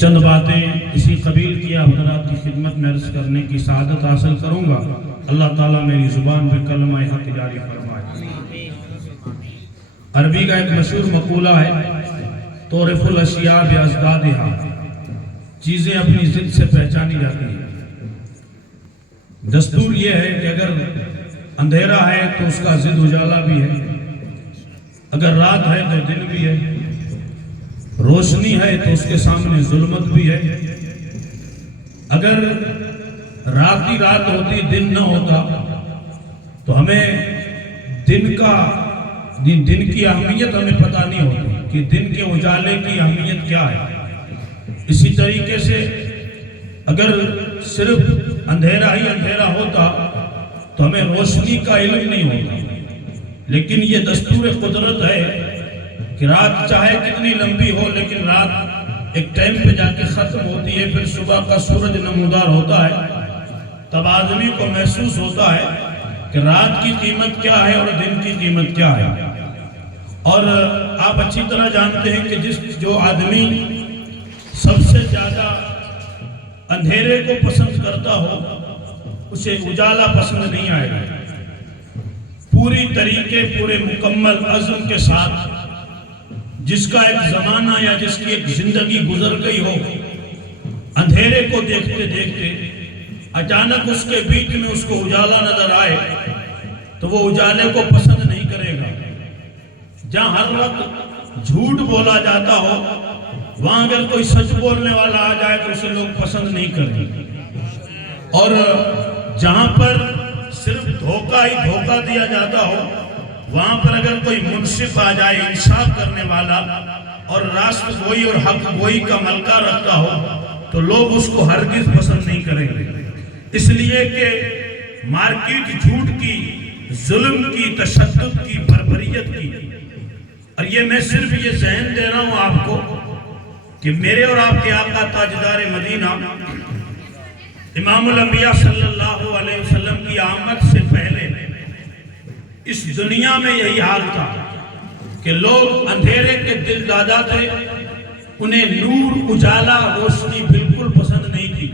چند باتیں اسی قبیل کی حضرات کی خدمت میں عرض کرنے کی سعادت حاصل کروں گا۔ اللہ تعالیٰ میری زبان پہ کلمہ حق جاری فرمائے۔ عربی کا ایک مشہور مقولہ ہے، تعرف الاشیاء بازدادها، چیزیں اپنی ضد سے پہچانی جاتی ہیں۔ دستور یہ ہے کہ اگر اندھیرا ہے تو اس کا ضد اجالا بھی ہے، اگر رات ہے تو دن بھی ہے، روشنی ہے تو اس کے سامنے ظلمت بھی ہے۔ اگر رات کی رات ہوتی دن نہ ہوتا تو ہمیں دن کی اہمیت ہمیں پتہ نہیں ہوتی کہ دن کے اجالے کی اہمیت کیا ہے۔ اسی طریقے سے اگر صرف اندھیرا ہی اندھیرا ہوتا تو ہمیں روشنی کا علم نہیں ہوتا۔ لیکن یہ دستور قدرت ہے کہ رات چاہے کتنی لمبی ہو لیکن رات ایک ٹائم پہ جا کے ختم ہوتی ہے، پھر صبح کا سورج نمودار ہوتا ہے۔ تب آدمی کو محسوس ہوتا ہے کہ رات کی قیمت کیا ہے اور دن کی قیمت کیا ہے۔ اور آپ اچھی طرح جانتے ہیں کہ جو آدمی سب سے زیادہ اندھیرے کو پسند کرتا ہو اسے اجالا پسند نہیں آئے گا۔ پوری طریقے پورے مکمل عزم کے ساتھ جس کا ایک زمانہ یا جس کی ایک زندگی گزر گئی ہو، اندھیرے کو دیکھتے دیکھتے اچانک اس کے بیچ میں اس کو اجالا نظر آئے تو وہ اجالے کو پسند نہیں کرے گا۔ جہاں ہر وقت جھوٹ بولا جاتا ہو وہاں اگر کوئی سچ بولنے والا آ جائے تو اسے لوگ پسند نہیں کرتے، اور جہاں پر صرف دھوکہ ہی دھوکہ دیا جاتا ہو وہاں پر اگر کوئی منصف آ جائے، انصاف کرنے والا اور راست گوئی اور حق گوئی کا ملکہ رکھتا ہو تو لوگ اس کو ہرگز پسند نہیں کریں گے۔ اس لیے کہ مارکیٹ جھوٹ کی، ظلم کی، تشدد کی، بربریت کی، اور یہ میں صرف یہ ذہن دے رہا ہوں آپ کو کہ میرے اور آپ کے آقا تاجدار مدینہ امام الانبیاء صلی اللہ علیہ وسلم کی آمد سے پہلے اس دنیا میں یہی حال تھا کہ لوگ اندھیرے کے دل دادا تھے، انہیں نور، اجالا، روشنی بالکل پسند نہیں تھی۔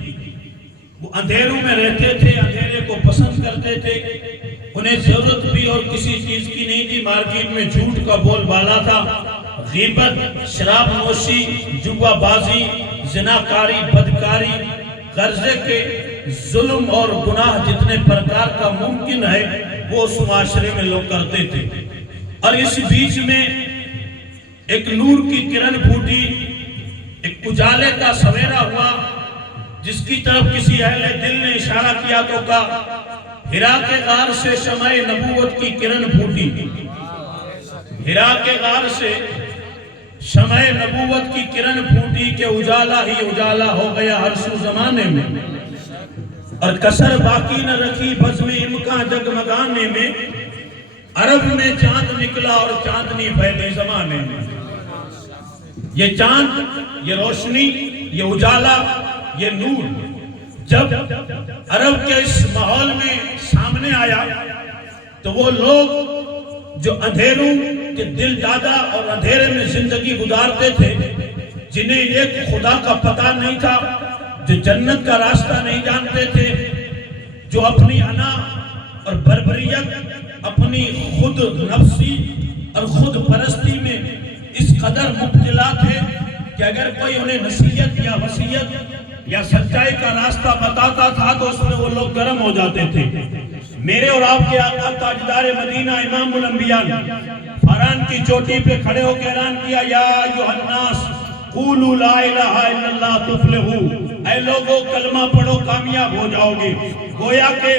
وہ اندھیروں میں رہتے تھے، اندھیرے کو پسند کرتے تھے، انہیں ضرورت بھی اور کسی چیز کی نہیں تھی۔ مارکیٹ میں جھوٹ کا بول بالا تھا، غیبت، شراب نوشی، جوا بازی، زناکاری، بدکاری، قرضے کے ظلم اور گناہ جتنے پرکار کا ممکن ہے وہ اس معاشرے میں لوگ کرتے تھے۔ اور اس بیچ میں ایک نور کی کرن پھوٹی، ایک اجالے کا سویرا ہوا جس کی طرف کسی اہل دل نے اشارہ کیا تو کہا ہرا کے غار سے شمع نبوت کی کرن پھوٹی۔ ہرا کے غار سے شمع نبوت کی کرن پھوٹی کہ اجالا ہی اجالا ہو گیا ہر سو زمانے میں، اور کسر باقی نہ رکھی بزم امکان جگمگانے میں۔ عرب میں چاند نکلا اور چاندنی پھیلی زمانے میں۔ یہ چاند، یہ روشنی، یہ اجالا، یہ نور جب عرب کے اس ماحول میں سامنے آیا تو وہ لوگ جو اندھیروں کے دل دادا اور اندھیرے میں زندگی گزارتے تھے، جنہیں ایک خدا کا پتہ نہیں تھا، جو جنت کا راستہ نہیں جانتے تھے، جو اپنی انا اور بربریت، اپنی خود نفسی اور خود پرستی میں اس قدر مبتلا تھے کہ اگر کوئی انہیں نصیحت یا وصیت یا سچائی کا راستہ بتاتا تھا تو اس میں وہ لوگ گرم ہو جاتے تھے۔ میرے اور آپ کے آقا تاجدار مدینہ امام الانبیاء فاران کی چوٹی پہ کھڑے ہو کے اعلان کیا، یا ایھا الناس قولوا لا الہ الا اللہ تفلحوا، اے لوگو کلمہ پڑھو کامیاب ہو جاؤ گے۔ گویا کہ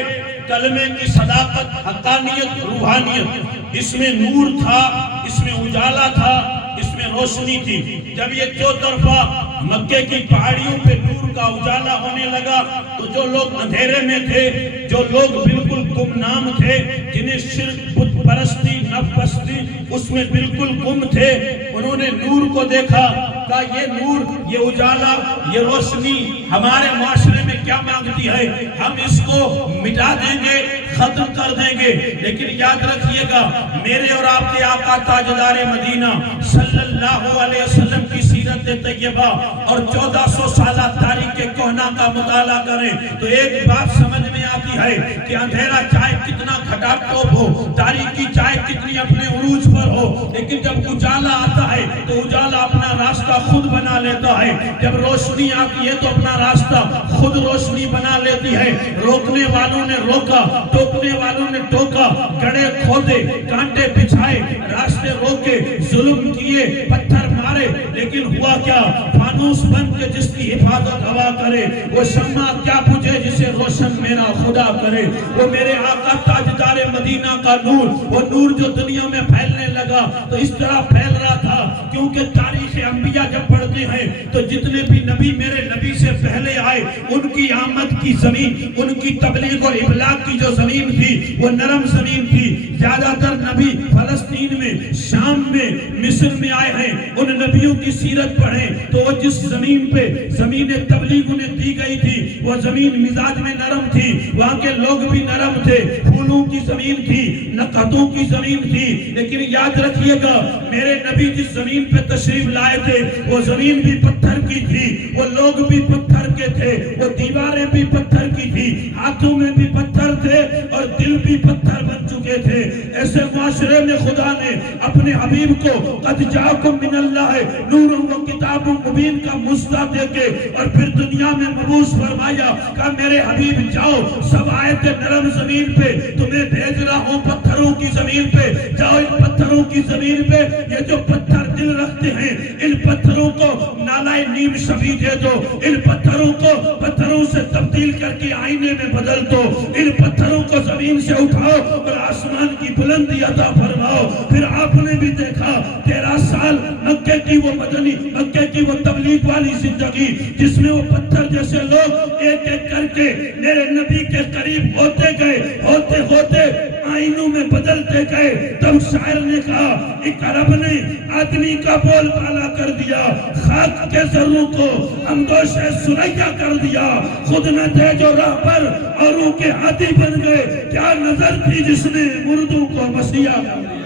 کلمے کی صداقت، حقانیت، روحانیت، اس میں نور تھا، اس میں اجالا تھا، اس میں روشنی تھی۔ جب یہ چوطرفہ مکے کی پہاڑیوں پہ نور کا اجالا ہونے لگا تو جو لوگ اندھیرے میں تھے، جو لوگ بالکل گمنام تھے، جنہیں شرک، بت پرستی، نفس پرستی اس میں بالکل گم تھے، انہوں نے نور کو دیکھا، کہا یہ نور، یہ اجالا، یہ روشنی ہمارے معاشرے میں کیا مانگتی ہے، ہم اس کو مٹا دیں گے، ختم کر دیں گے۔ لیکن یاد رکھیے گا، میرے اور آپ کے آقا تاجدار مدینہ صلی اللہ علیہ وسلم کی سیرت سیرت طیبہ اور 1400 سالہ تاریخ کہنا کا مطالعہ کریں تو ایک بات سمجھ میں آتی ہے کہ اندھیرا چاہے کتنا کھٹا ٹوپ ہو، تاریکی چاہے کتنی اپنے عروج پر ہو، لیکن جب اجالا آتا ہے تو اجالا اپنا راستہ خود بنا لیتا ہے، جب روشنی آتی ہے تو اپنا راستہ خود روشنی بنا لیتی ہے۔ روکنے والوں نے روکا، ٹوکنے والوں نے ٹوکا، گڑھے کھودے، کانٹے بچھائے، راستے روکے، ظلم کیے، پتھر مارے، لیکن ہوا کیا؟ فانوس بن کے جس کی حفاظت ہوا کرے، وہ شمع کیا بجھے جسے روشن میرا خدا کرے۔ وہ میرے آقا تاجدار مدینہ کا نور، وہ نور جو دنیا میں پھیلنے لگا تو اس طرح پھیل رہا تھا کیونکہ تاریخ انبیاء جب پڑھتے ہیں تو جتنے بھی نبی میرے نبی سے پہلے آئے ان کی آمد کی زمین، ان کی تبلیغ اور ابلاغ کی جو زمین تھی وہ نرم زمین تھی۔ زیادہ تر نبی فلسطین میں، شام میں، مصر میں آئے ہیں، ان نبیوں کی سیرت پڑھیں تو وہ جس زمین پہ زمین تبلیغ انہیں دی گئی تھی وہ زمین مزاج میں نرم تھی، وہاں کے لوگ بھی نرم تھے، پھولوں کی زمین تھی، نقطوں کی زمین تھی۔ لیکن یاد رکھیے گا میرے نبی جس زمین پہ تشریف لائے تھے وہ زمین بھی پتھر کی تھی، وہ لوگ بھی پتھر کے تھے، وہ دیواریں بھی پتھر کی تھی، ہاتھوں میں بھی پتھر تھے اور دل بھی پتھر بن چکے تھے۔ ایسے معاشرے میں خدا نے اپنے حبیب کو قد جاءکم من اللہ نور و کتاب مبین کا مصداق دے کے اور پھر دنیا میں مبعوث فرمایا کہ میرے حبیب جاؤ سب آئے تھے نرم زمین پہ، تمہیں بھیج رہا ہوں پتھروں کی زمین پہ، جاؤ ان پتھروں کی زمین پہ، یہ جو پتھر دل رکھتے ہیں ان پتھروں کو نالائے نیم شبی دے دو، ان پتھروں کو پتھروں سے تبدیل کر کے آئینے میں بدل دو، ان پتھروں کو زمین سے اٹھاؤ اور آسمان کی بلندی عطا فرماؤ۔ پھر آپ نے بھی دیکھا 13 سال مکے کی وہ مدنی، مکے کی وہ تبلیغ والی زندگی جس میں وہ پتھر جیسے لوگ ایک ایک کر کے میرے نبی کے قریب ہوتے گئے، ہوتے ہوتے آئینوں میں بدلتے گئے۔ تب شاعر نے کہا ایک عرب نے آدمی کا بول بالا کر دیا، خاک کے ذروں کو ہمدوش سریا کر دیا، خود نہ تھے جو راہ پر اوروں کے ہاتھی بن گئے، کیا نظر تھی جس نے مردوں کو مسیحا کر دیا۔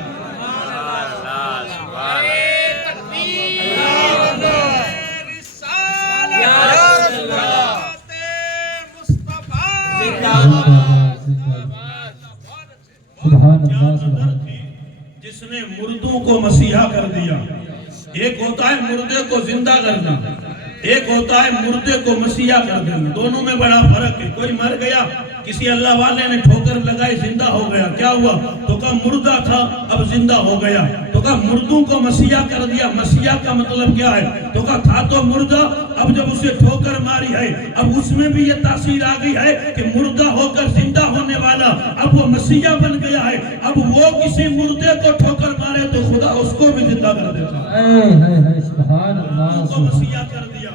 جس نے مردوں کو مسیحا کر دیا۔ ایک ہوتا ہے مردے کو زندہ کرنا، ایک ہوتا ہے مردے کو مسیحا کر دینا، دونوں میں بڑا فرق ہے۔ کوئی مر گیا، کسی اللہ والے نے ٹھوکر لگائی زندہ ہو گیا، کیا ہوا؟ تو کہا مردہ تھا اب زندہ ہو گیا۔ تو کہا مردوں کو مسیحا کر دیا، مسیحا کا مطلب کیا ہے؟ تو کہا تھا تو مردہ، اب جب اسے ٹھوکر ماری ہے اب اس میں بھی یہ تاثیر آ گئی ہے کہ مردہ ہو کر زندہ ہونے والا اب وہ مسیحا بن گیا ہے۔ اب وہ کسی مردے کو ٹھوکر مارے تو خدا اس کو بھی زندہ کر دیتا ہے۔ سبحان اللہ، کو مسیحا کر دیا۔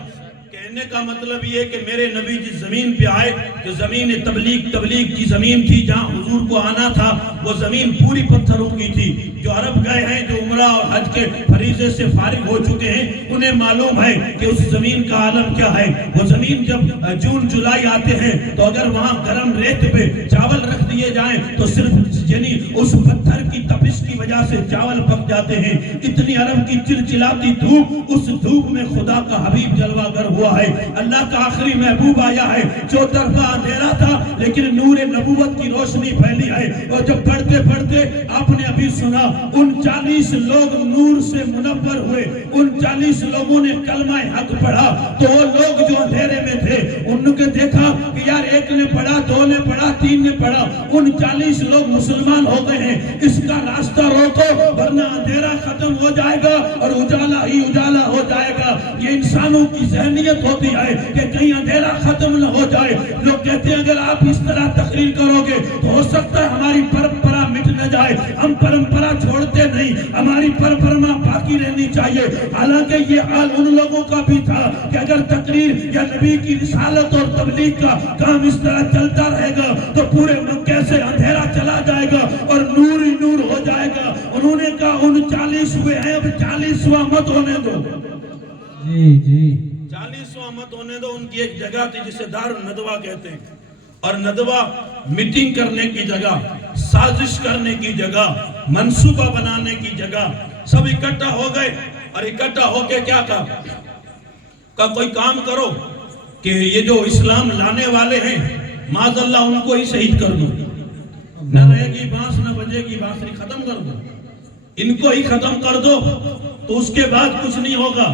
کہنے کا مطلب یہ ہے کہ میرے نبی جس زمین پہ آئے جو زمین تبلیغ کی زمین تھی جہاں حضور کو آنا تھا وہ زمین پوری پتھروں کی تھی۔ جو عرب گئے ہیں، جو عمرہ اور حج کے فریضے سے فارغ ہو چکے ہیں، انہیں معلوم ہے کہ اس زمین کا عالم کیا ہے۔ وہ زمین جب جون جولائی آتے ہیں تو اگر وہاں گرم ریت پہ چاول رکھ دیے جائیں تو صرف یعنی اس پتھر کی تپش کی وجہ سے چاول پک جاتے ہیں۔ اتنی عرب کی چلچلاتی دھوپ، اس دھوپ میں خدا کا حبیب جلوہ گر ہوا ہے، اللہ کا آخری محبوب آیا ہے۔ جو طرفہ اندھیرا تھا لیکن نور نبوت کی روشنی پھیلی ہے، اور جب پڑھتے پڑھتے آپ نے ابھی سنا 39 لوگ نور سے منور ہوئے، 39 لوگوں نے کلمہ حق پڑھا۔ تو وہ لوگ جو اندھیرے میں تھے ان کے دیکھا کہ یار ایک نے پڑھا، دو نے پڑھا، تین نے پڑھا، 39 لوگ مسلمان ہو گئے ہیں، اس کا راستہ روکو ورنہ اندھیرا ختم ہو جائے گا اور اجالا ہی اجالا ہو جائے گا۔ یہ انسانوں کی ذہنیت ہوتی ہے کہ کہیں اندھیرا ختم نہ ہو جائے۔ لوگ کہتے ہیں اگر آپ اس طرح تقریر کرو گے تو ہو سکتا ہے ہماری پرمپرا مٹ نہ جائے۔ ہم پرمپرا چھوڑتے نہیں، ہماری پرمپرا باقی رہنی چاہیے۔ حالانکہ یہ حال ان لوگوں کا بھی تھا کہ اگر تقریر یا نبی کی رسالت اور تبلیغ کا کام اس طرح چلتا رہے گا تو پورے مکے سے اندھیرا چلا جائے گا اور نور ہی نور ہو جائے گا۔ انہوں نے کہا 39 ہوئے ہیں، اب 40واں مت ہونے دو۔ جی 40واں مت ہونے دو۔ ان کی ایک جگہ تھی جسے دار الندوہ کہتے ہیں، اور ندوہ میٹنگ کرنے کی جگہ، سازش کرنے کی جگہ، منصوبہ بنانے کی جگہ۔ سب اکٹھا ہو گئے اور اکٹھا ہو کے کیا کہا کا کوئی کام کرو کہ یہ جو اسلام لانے والے ہیں معاذ اللہ ان کو ہی شہید کر دو، نہ رہے گی بانس نہ بجے گی بانسری، ختم کر دو، ان کو ہی ختم کر دو تو اس کے بعد کچھ نہیں ہوگا۔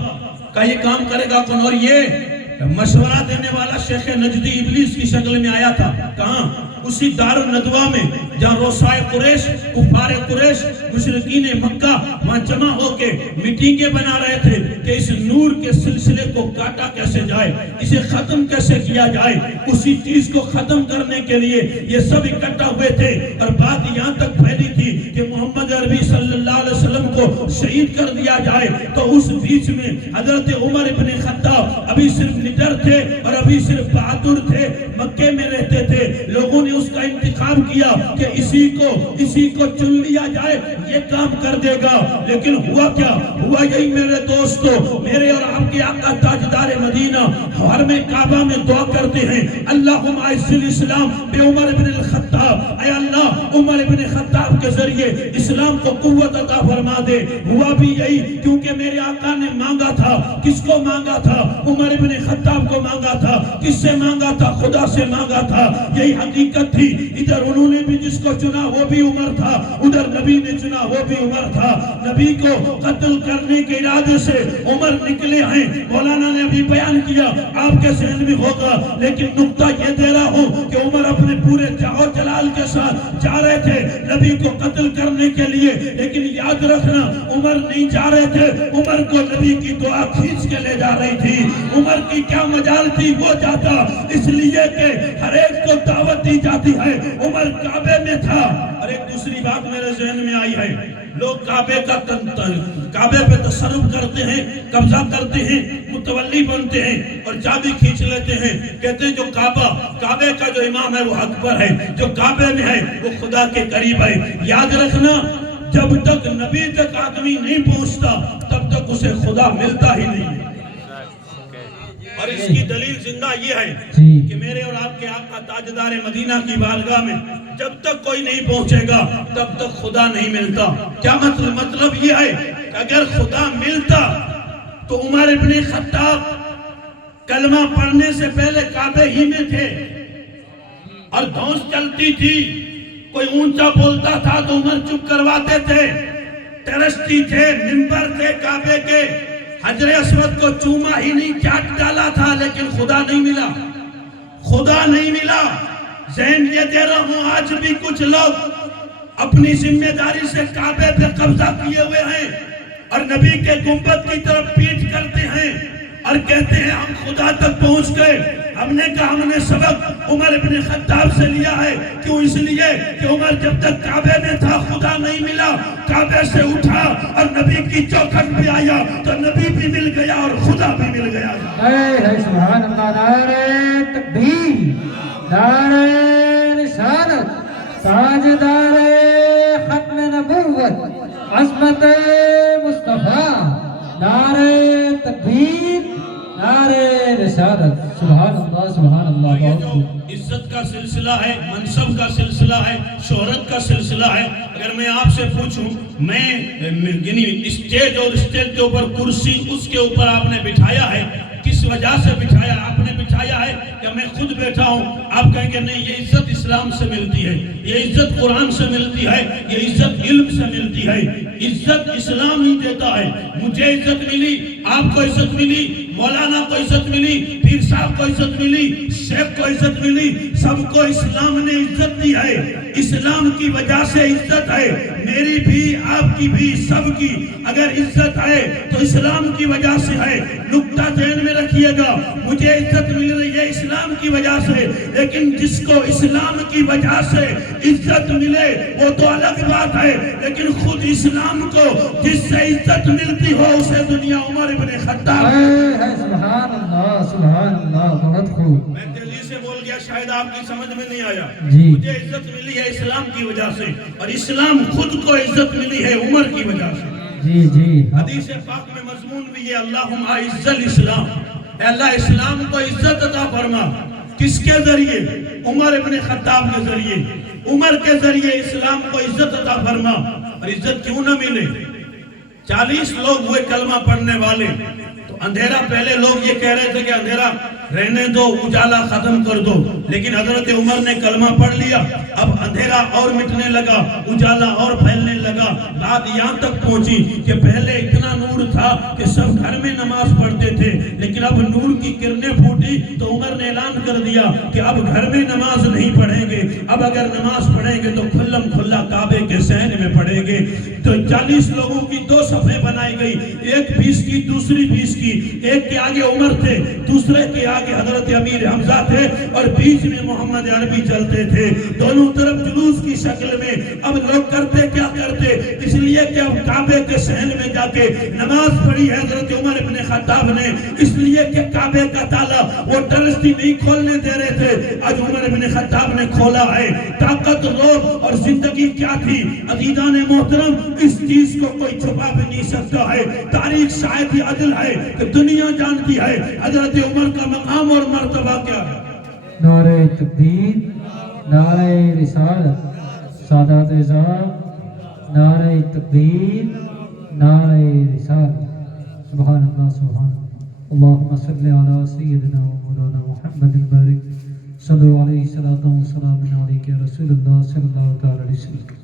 کہ یہ کام کرے گا کون؟ اور یہ مشورہ دینے والا شیخ نجدی ابلیس کی شکل میں آیا تھا، کہاں؟ اسی دار الندوہ میں جہاں روسائے قریش، کفار قریش، مشرکین مکہ وہاں جمع ہو کے میٹنگیں بنا رہے تھے کہ اس نور کے سلسلے کو کاٹا کیسے جائے، اسے ختم کیسے کیا جائے۔ اسی چیز کو ختم کرنے کے لیے یہ سب اکٹھا ہوئے تھے، اور بات یہاں تک پھیلی تھی کہ محمد عربی صلی اللہ علیہ وسلم کو شہید کر دیا جائے۔ تو اس بیچ میں حضرت عمر ابن خطاب ابھی صرف نڈر تھے اور ابھی صرف بہادر تھے، مکے میں رہتے تھے، لوگوں نے اس کا انتخاب کیا کہ اسی کو چن لیا جائے، یہ کام کر دے گا۔ لیکن ہوا کیا؟ ہوا یہی میرے دوستو، میرے اور آپ کے آقا تاجدار مدینہ ہر میں کعبہ میں دعا کرتے ہیں، اللہم اعز الاسلام بے عمر ابن الخطاب، اے اللہ عمر ابن خطاب کے ذریعے اسلام کو قوت عطا فرما دے۔ ہوا بھی یہی، کیونکہ میرے آقا نے مانگا تھا، کس کو مانگا تھا؟ عمر ابن خطاب کو مانگا تھا۔ کس سے مانگا تھا؟ خدا سے مانگا تھا۔ یہی حقیقت تھی، ادھر انہوں نے بھی جس کو چنا وہ بھی عمر تھا، ادھر نبی نے چنا وہ بھی عمر تھا۔ نبی کو قتل کرنے کے ارادے سے عمر نکلے ہیں، مولانا نے ابھی بیان کیا، آپ کے ذہن میں ہوگا، لیکن نقطہ یہ دے رہا ہوں کہ عمر اپنے پورے جاہ و جلال کے ساتھ جا رہے تھے نبی کو قتل کرنے کے لیے، لیکن یاد رکھنا عمر نہیں جا رہے تھے، عمر کو نبی کی دعا کھینچ کے لے جا رہی تھی۔ عمر کی کیا مجال تھی؟ وہ جاتا اس لیے کہ ہر ایک کو دعوت دی جاتی ہے۔ عمر کعبے میں تھا۔ اور ایک دوسری بات میرے ذہن میں آئی ہے، لوگ کعبے پہ تصرف کرتے ہیں، قبضہ کرتے ہیں، متولی بنتے ہیں اور چابی کھینچ لیتے ہیں، کہتے ہیں جو کعبے کا جو امام ہے وہ حق پر ہے، جو کعبے میں ہے وہ خدا کے قریب ہے۔ یاد رکھنا، جب تک نبی تک آدمی نہیں پہنچتا تب تک اسے خدا ملتا ہی نہیں۔ اور اس کی دلیل زندہ یہ ہے کہ میرے اور آپ کے آقا تاجدار مدینہ کی بارگاہ میں جب تک کوئی نہیں پہنچے گا تب تک خدا نہیں ملتا۔ کیا مطلب یہ ہے کہ اگر خدا ملتا تو عمر ابن خطاب کلمہ پڑھنے سے پہلے کعبے ہی میں تھے، اور دھونس چلتی تھی، کوئی اونچا بولتا تھا تو عمر چپ کرواتے تھے، ترستی تھے، منبر تھے کعبے کے، حجر اسود کو چوما ہی نہیں، چاٹ ڈالا تھا، لیکن خدا نہیں ملا، خدا نہیں ملا۔ ذہن یہ دے رہا ہوں، آج بھی کچھ لوگ اپنی ذمہ داری سے کعبے پہ قبضہ کیے ہوئے ہیں اور نبی کے گنبد کی طرف پیٹ کرتے ہیں اور کہتے ہیں ہم خدا تک پہنچ گئے۔ ہم نے کہا ہم نے سبق عمر ابن خطاب سے لیا ہے، کیوں؟ اس لیے کہ عمر جب تک کعبے میں تھا خدا نہیں ملا، کعبے سے اٹھا اور نبی کی چوکھٹ پہ آیا تو نبی بھی مل گیا اور خدا بھی مل گیا۔ اے سبحان اللہ، نعرہ تکبیر، نعرہ رسالت، تاجدار ختم نبوت، عظمت مصطفیٰ، نعرہ تکبیر، نعرہ رسالت، سبحان اللہ سبحان اللہ۔ یہ جو عزت کا سلسلہ ہے، منصب کا سلسلہ ہے، شہرت کا سلسلہ ہے، اگر میں آپ سے پوچھوں، میں اسٹیج اور اسٹیج کے اوپر کرسی اس کے اوپر آپ نے بٹھایا ہے، کس وجہ سے بٹھایا؟ آپ نے بٹھایا ہے کہ میں خود بیٹھا ہوں؟ آپ کہیں گے نہیں، یہ عزت اسلام سے ملتی ہے، یہ عزت قرآن سے ملتی ہے، یہ عزت علم سے ملتی ہے، عزت اسلام ہی دیتا ہے۔ مجھے عزت ملی، آپ کو عزت ملی، مولانا کو عزت ملی، پیر صاحب کو عزت ملی، شیخ کو عزت ملی، سب کو اسلام نے عزت دی ہے۔ اسلام کی وجہ سے عزت ہے، میری بھی، آپ کی بھی، سب کی۔ اگر عزت ہے تو اسلام کی وجہ سے ہے۔ نقطہ ذہن میں رکھیے گا، مجھے عزت مل رہی ہے اسلام کی وجہ سے، لیکن جس کو اسلام کی وجہ سے عزت ملے وہ تو الگ بات ہے، لیکن خود اسلام کو جس سے عزت ملتی ہو اسے دنیا عمر ابن خطاب۔ سبحان اللہ سبحان اللہ، بہت خوب۔ میں دلی سے بول گیا، شاید آپ کی سمجھ میں نہیں آیا۔ جی، مجھے عزت ملی ہے اسلام کی وجہ سے، اور اسلام خود کو عزت ملی ہے عمر کی وجہ سے۔ جی جی، حدیث پاک میں مضمون بھی یہ، اللہم اعز الاسلام، اے اللہ اسلام کو عزت عطا فرما۔ کس کے ذریعے؟ عمر ابن خطاب کے ذریعے۔ عمر کے ذریعے اسلام کو عزت عطا فرما۔ اور عزت کیوں نہ ملے؟ 40 لوگ ہوئے کلمہ پڑھنے والے، تو اندھیرا پہلے لوگ یہ کہہ رہے تھے کہ اندھیرا رہنے دو، اجالا ختم کر دو، لیکن حضرت عمر نے کلمہ پڑھ لیا، اب اندھیرا اور مٹنے لگا، اجالا اور پھیلنے لگا۔ بات یہاں تک پہنچی کہ پہلے اتنا نور تھا کہ سب گھر میں نماز پڑھتے تھے، لیکن اب نور کی کرنیں پھوٹی تو عمر نے اعلان کر دیا کہ اب گھر میں نماز نہیں پڑھیں گے، اب اگر نماز پڑھیں گے تو کھلم کھلا کعبے کے صحن میں پڑھیں گے۔ تو 40 لوگوں کی 2 صفیں بنائی گئی، ایک 20 کی دوسری 20 کی، ایک کے آگے عمر تھے، دوسرے کے آگے حضرت امیر حمزہ تھے، اور بیچ میں محمد عربی چلتے تھے، دونوں طرف جلوس کی شکل میں۔ اب لوگ کرتے کیا کرتے، اس لیے کہ اب کعبے کے صحن میں جا کے نماز پڑھی ہے حضرت عمر ابن خطاب نے، اس لیے کہ کعبے کا تالا وہ ٹرسٹی نہیں کھولنے دے رہے تھے، آج عمر ابن خطاب نے کھولا ہے۔ طاقت، روب اور زندگی کیا تھی عزیزان محترم، اس چیز کو کوئی چھپا بھی نہیں سکتا ہے۔ تاریخ شاید ہی عدل ہے کہ دنیا جانتی ہے حضرت عمر کا مقام اور مرتبہ کیا ہے۔ نعرہ تکبیر، نعرہ رسالت، سادات اعظام، نعرہ تکبیر، نعرہ رسالت، سبحان اللہ سبحان اللہ۔ اللہم صلی علی سیدنا و مولانا محمد بارک صلی علیہ الصلوۃ والسلام علیک یا رسول اللہ صلی اللہ تعالی علیہ وسلم۔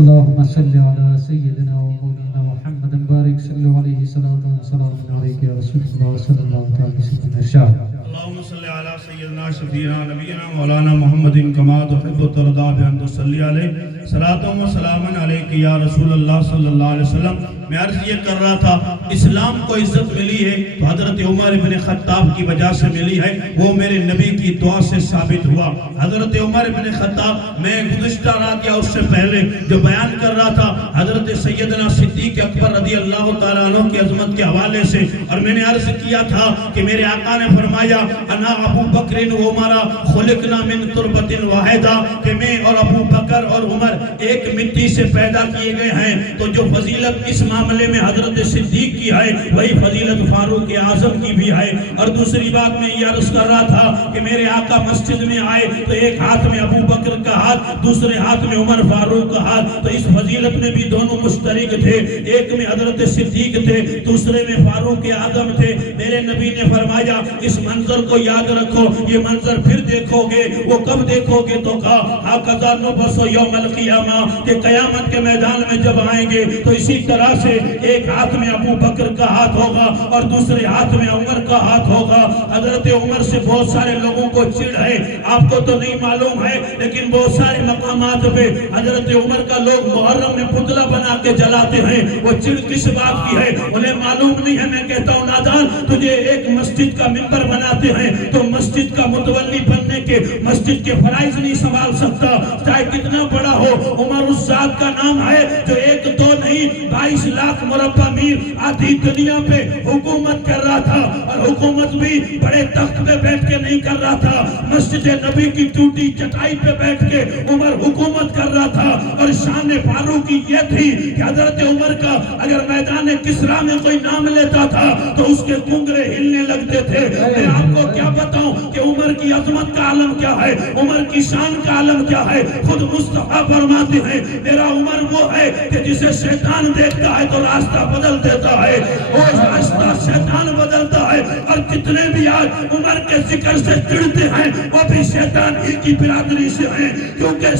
اللهم صل على سيدنا ومولانا محمد بارك صلى عليه صلاة وسلام عليك يا رسول الله صلى الله عليه وسلم ارشاد اللهم صل على سيدنا شفيعنا نبينا مولانا محمد كما تحب وترضى بأن تصلي عليه صلاة وسلام عليك يا رسول الله صلى الله عليه وسلم۔ میں عرض یہ کر رہا تھا اسلام کو عزت ملی ہے تو حضرت عمر ابن خطاب کی وجہ سے ملی ہے، وہ میرے نبی کی دعا سے ثابت ہوا۔ حضرت عمر ابن خطاب، میں گزشتہ رات یا اس سے پہلے جو بیان کر رہا تھا حضرت سیدنا صدیق اکبر رضی اللہ تعالیٰ عنہ کی عظمت کے حوالے سے، اور میں نے عرض کیا تھا کہ میرے آقا نے فرمایا انا ابو بکر و عمر خلقنا من تربت واحدہ، کہ میں اور ابو بکر اور عمر ایک مٹی سے پیدا کیے گئے ہیں۔ تو جو فضیلت اس معاملے میں حضرت صدیق کی ہے وہی فضیلت فاروق اعظم کی بھی ہے۔ اور دوسری بات میں یہ عرض کر رہا تھا کہ میرے آقا مسجد میں آئے تو ایک ہاتھ میں ابو بکر کا ہاتھ، دوسرے ہاتھ میں عمر فاروق کا ہاتھ، تو اس فضیلت میں بھی دونوں مشترک تھے، ایک میں حضرت صدیق تھے، دوسرے میں فاروق اعظم تھے۔ میرے نبی نے فرمایا اس منظر کو یاد رکھو، یہ منظر پھر دیکھو گے، وہ کب دیکھو گے تو کہا ہاکذا نبعث یوم القیامہ، کہ قیامت کے میدان میں جب آئیں گے تو اسی طرح سے ایک ہاتھ میں ابو بکر کا ہاتھ ہوگا اور دوسرے ہاتھ میں عمر کا ہاتھ ہوگا۔ حضرت عمر سے بہت سارے لوگوں کو چڑ ہے، آپ کو تو نہیں معلوم ہے، لیکن بہت سارے مقامات پہ حضرت عمر کا لوگ محرم میں پتلا بنا کے جلاتے ہیں۔ وہ چڑ کس بات کی ہے انہیں معلوم نہیں ہے۔ میں کہتا ہوں نادان، تجھے ایک مسجد کا ممبر بناتے ہیں تو مسجد کا متولی بننے کے مسجد کے فرائض نہیں سنبھال سکتا، چاہے کتنا بڑا ہو۔ عمر اس ذات کا نام ہے جو ایک دو نہیں 22 لاکھ مربع میل آدھی دنیا پہ حکومت کر رہا تھا، اور حکومت بھی بڑے تخت پہ بیٹھ کے نہیں کر رہا تھا، مسجد نبی کی ٹوٹی چٹائی پہ بیٹھ کے عمر حکومت کر رہا تھا۔ اور شان فاروقی یہ تھی کہ حضرت عمر کا اگر میدان کسرا میں کوئی نام لیتا تھا تو اس کے کنگرے ہلنے لگتے تھے۔ میں آپ کو کیا بتاؤں کہ عمر کی عظمت کا عالم کیا ہے، عمر کی شان کا عالم کیا ہے۔ خود مصطفیٰ فرماتے ہیں میرا عمر وہ ہے کہ جسے شیطان دیکھتا ہے تو راستہ بدل دیتا ہے، وہ راستہ شیطان بدلتا ہے۔ اور کتنے بھی آج عمر کے ذکر سے چڑھتے ہیں وہ بھی شیطان ہی کی برادری سے ہیں، کیونکہ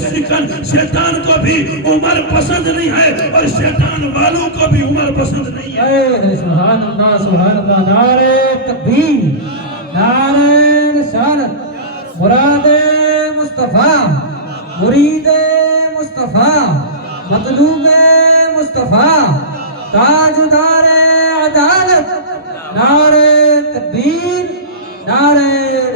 شیطان کو بھی عمر پسند نہیں ہے اور شیطان والوں کو بھی عمر پسند نہیں ہے۔ سبحان اللہ سبحان اللہ، نعرہ تکبیر، نعرہ رسالت، مراد مصطفیٰ، مرید مصطفیٰ، مطلوب مصطفیٰ، تاجدار عدالت، نعرہ تکبیر، نعرہ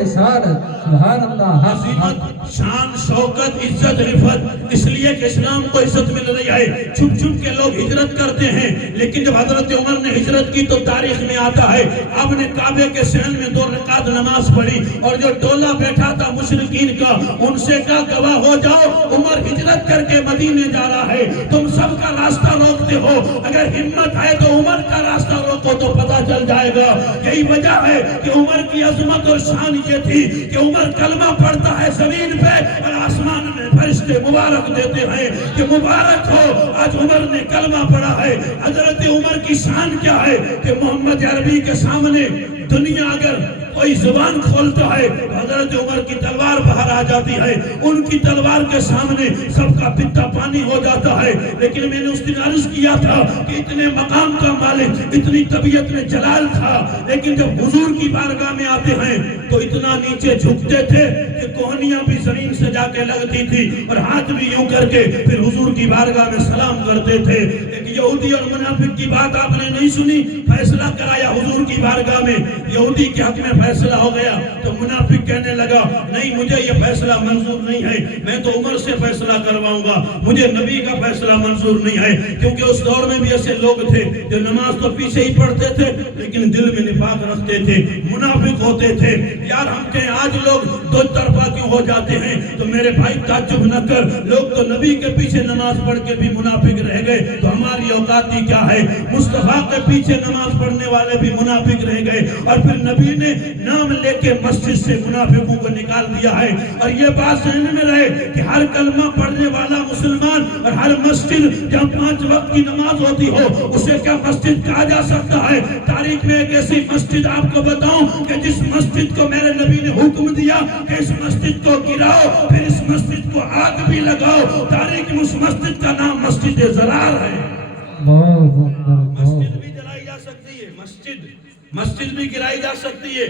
رسالت، سبحان اللہ۔ عظمت، شان، شوکت، عزت، رفت، اس لیے کہ اسلام کو عزت مل رہی ہے۔ چھپ چھپ کے لوگ ہجرت کرتے ہیں، لیکن جب حضرت عمر نے ہجرت کی تو تاریخ میں آتا ہے آپ نے کعبے کے صحن میں 2 رکعت نماز پڑھی، اور جو ٹولہ بیٹھا تھا مشرکین کا ان سے کہا گواہ ہو جاؤ عمر ہجرت کر کے مدینے جا رہا ہے، تم سب کا راستہ روکتے ہو، اگر ہمت ہے تو عمر کا راستہ روکو تو پتہ چل جائے گا۔ یہی وجہ ہے کہ عمر کی عظمت اور شان یہ تھی کہ عمر کلمہ پڑھتا ہے زمین پہ اور آسمان میں فرشتے مبارک دیتے ہیں کہ مبارک ہو آج عمر نے کلمہ پڑھا ہے۔ حضرت عمر کی شان کیا ہے کہ محمد عربی کے سامنے دنیا اگر کوئی زبان کھولتا ہے حضرت عمر کی تلوار باہر آ جاتی ہے، ان کی تلوار کے سامنے سب کا پتا پانی ہو جاتا ہے۔ لیکن میں نے اس دن عرض کیا تھا کہ اتنے مقام کا مالک، اتنی طبیعت میں جلال تھا، لیکن جب حضور کی بارگاہ میں آتے ہیں تو اتنا نیچے جھکتے تھے کہ کوہنیاں بھی زمین سے جا کے لگتی تھی اور ہاتھ بھی یوں کر کے پھر حضور کی بارگاہ میں سلام کرتے تھے۔ ایک یہودی اور منافق کی بات آپ نے نہیں سنی، فیصلہ کرایا حضور کی بارگاہ میں، یہودی کے حق میں فیصلہ ہو گیا تو منافق کہنے لگا نہیں مجھے یہ فیصلہ منظور نہیں ہے، میں تو عمر سے فیصلہ کرواؤں گا، مجھے نبی کا فیصلہ منظور نہیں ہے۔ کیونکہ اس دور میں بھی ایسے لوگ تھے جو نماز تو پیچھے ہی پڑھتے تھے لیکن دل میں نفاق رکھتے تھے، منافق ہوتے تھے۔ یار ہم کہیں آج لوگ دو طرفہ کیوں ہو جاتے ہیں؟ تو میرے بھائی تعجب نہ کر، لوگ تو نبی کے پیچھے نماز پڑھ کے بھی منافق رہ گئے، تو ہماری اوقات ہی کیا ہے؟ مصطفیٰ کے پیچھے نماز پڑھنے والے بھی منافق رہ گئے، اور پھر نبی نے نام لے کے مسجد سے منافقوں کو نکال دیا ہے۔ اور یہ بات ذہن میں رہے کہ ہر کلمہ پڑھنے والا مسلمان اور ہر مسجد جہاں 5 وقت کی نماز ہوتی ہو اسے کیا مسجد کہا جا سکتا ہے؟ تاریخ میں ایک ایسی مسجد آپ کو بتاؤں کہ جس مسجد کو میرے نبی نے حکم دیا کہ اس مسجد کو گراؤ، پھر اس مسجد کو آگ بھی لگاؤ، تاریخ میں اس مسجد کا نام مسجد زرار ہے۔ مسجد بھی جلائی جا سکتی ہے، مسجد بھی گرائی جا سکتی ہے۔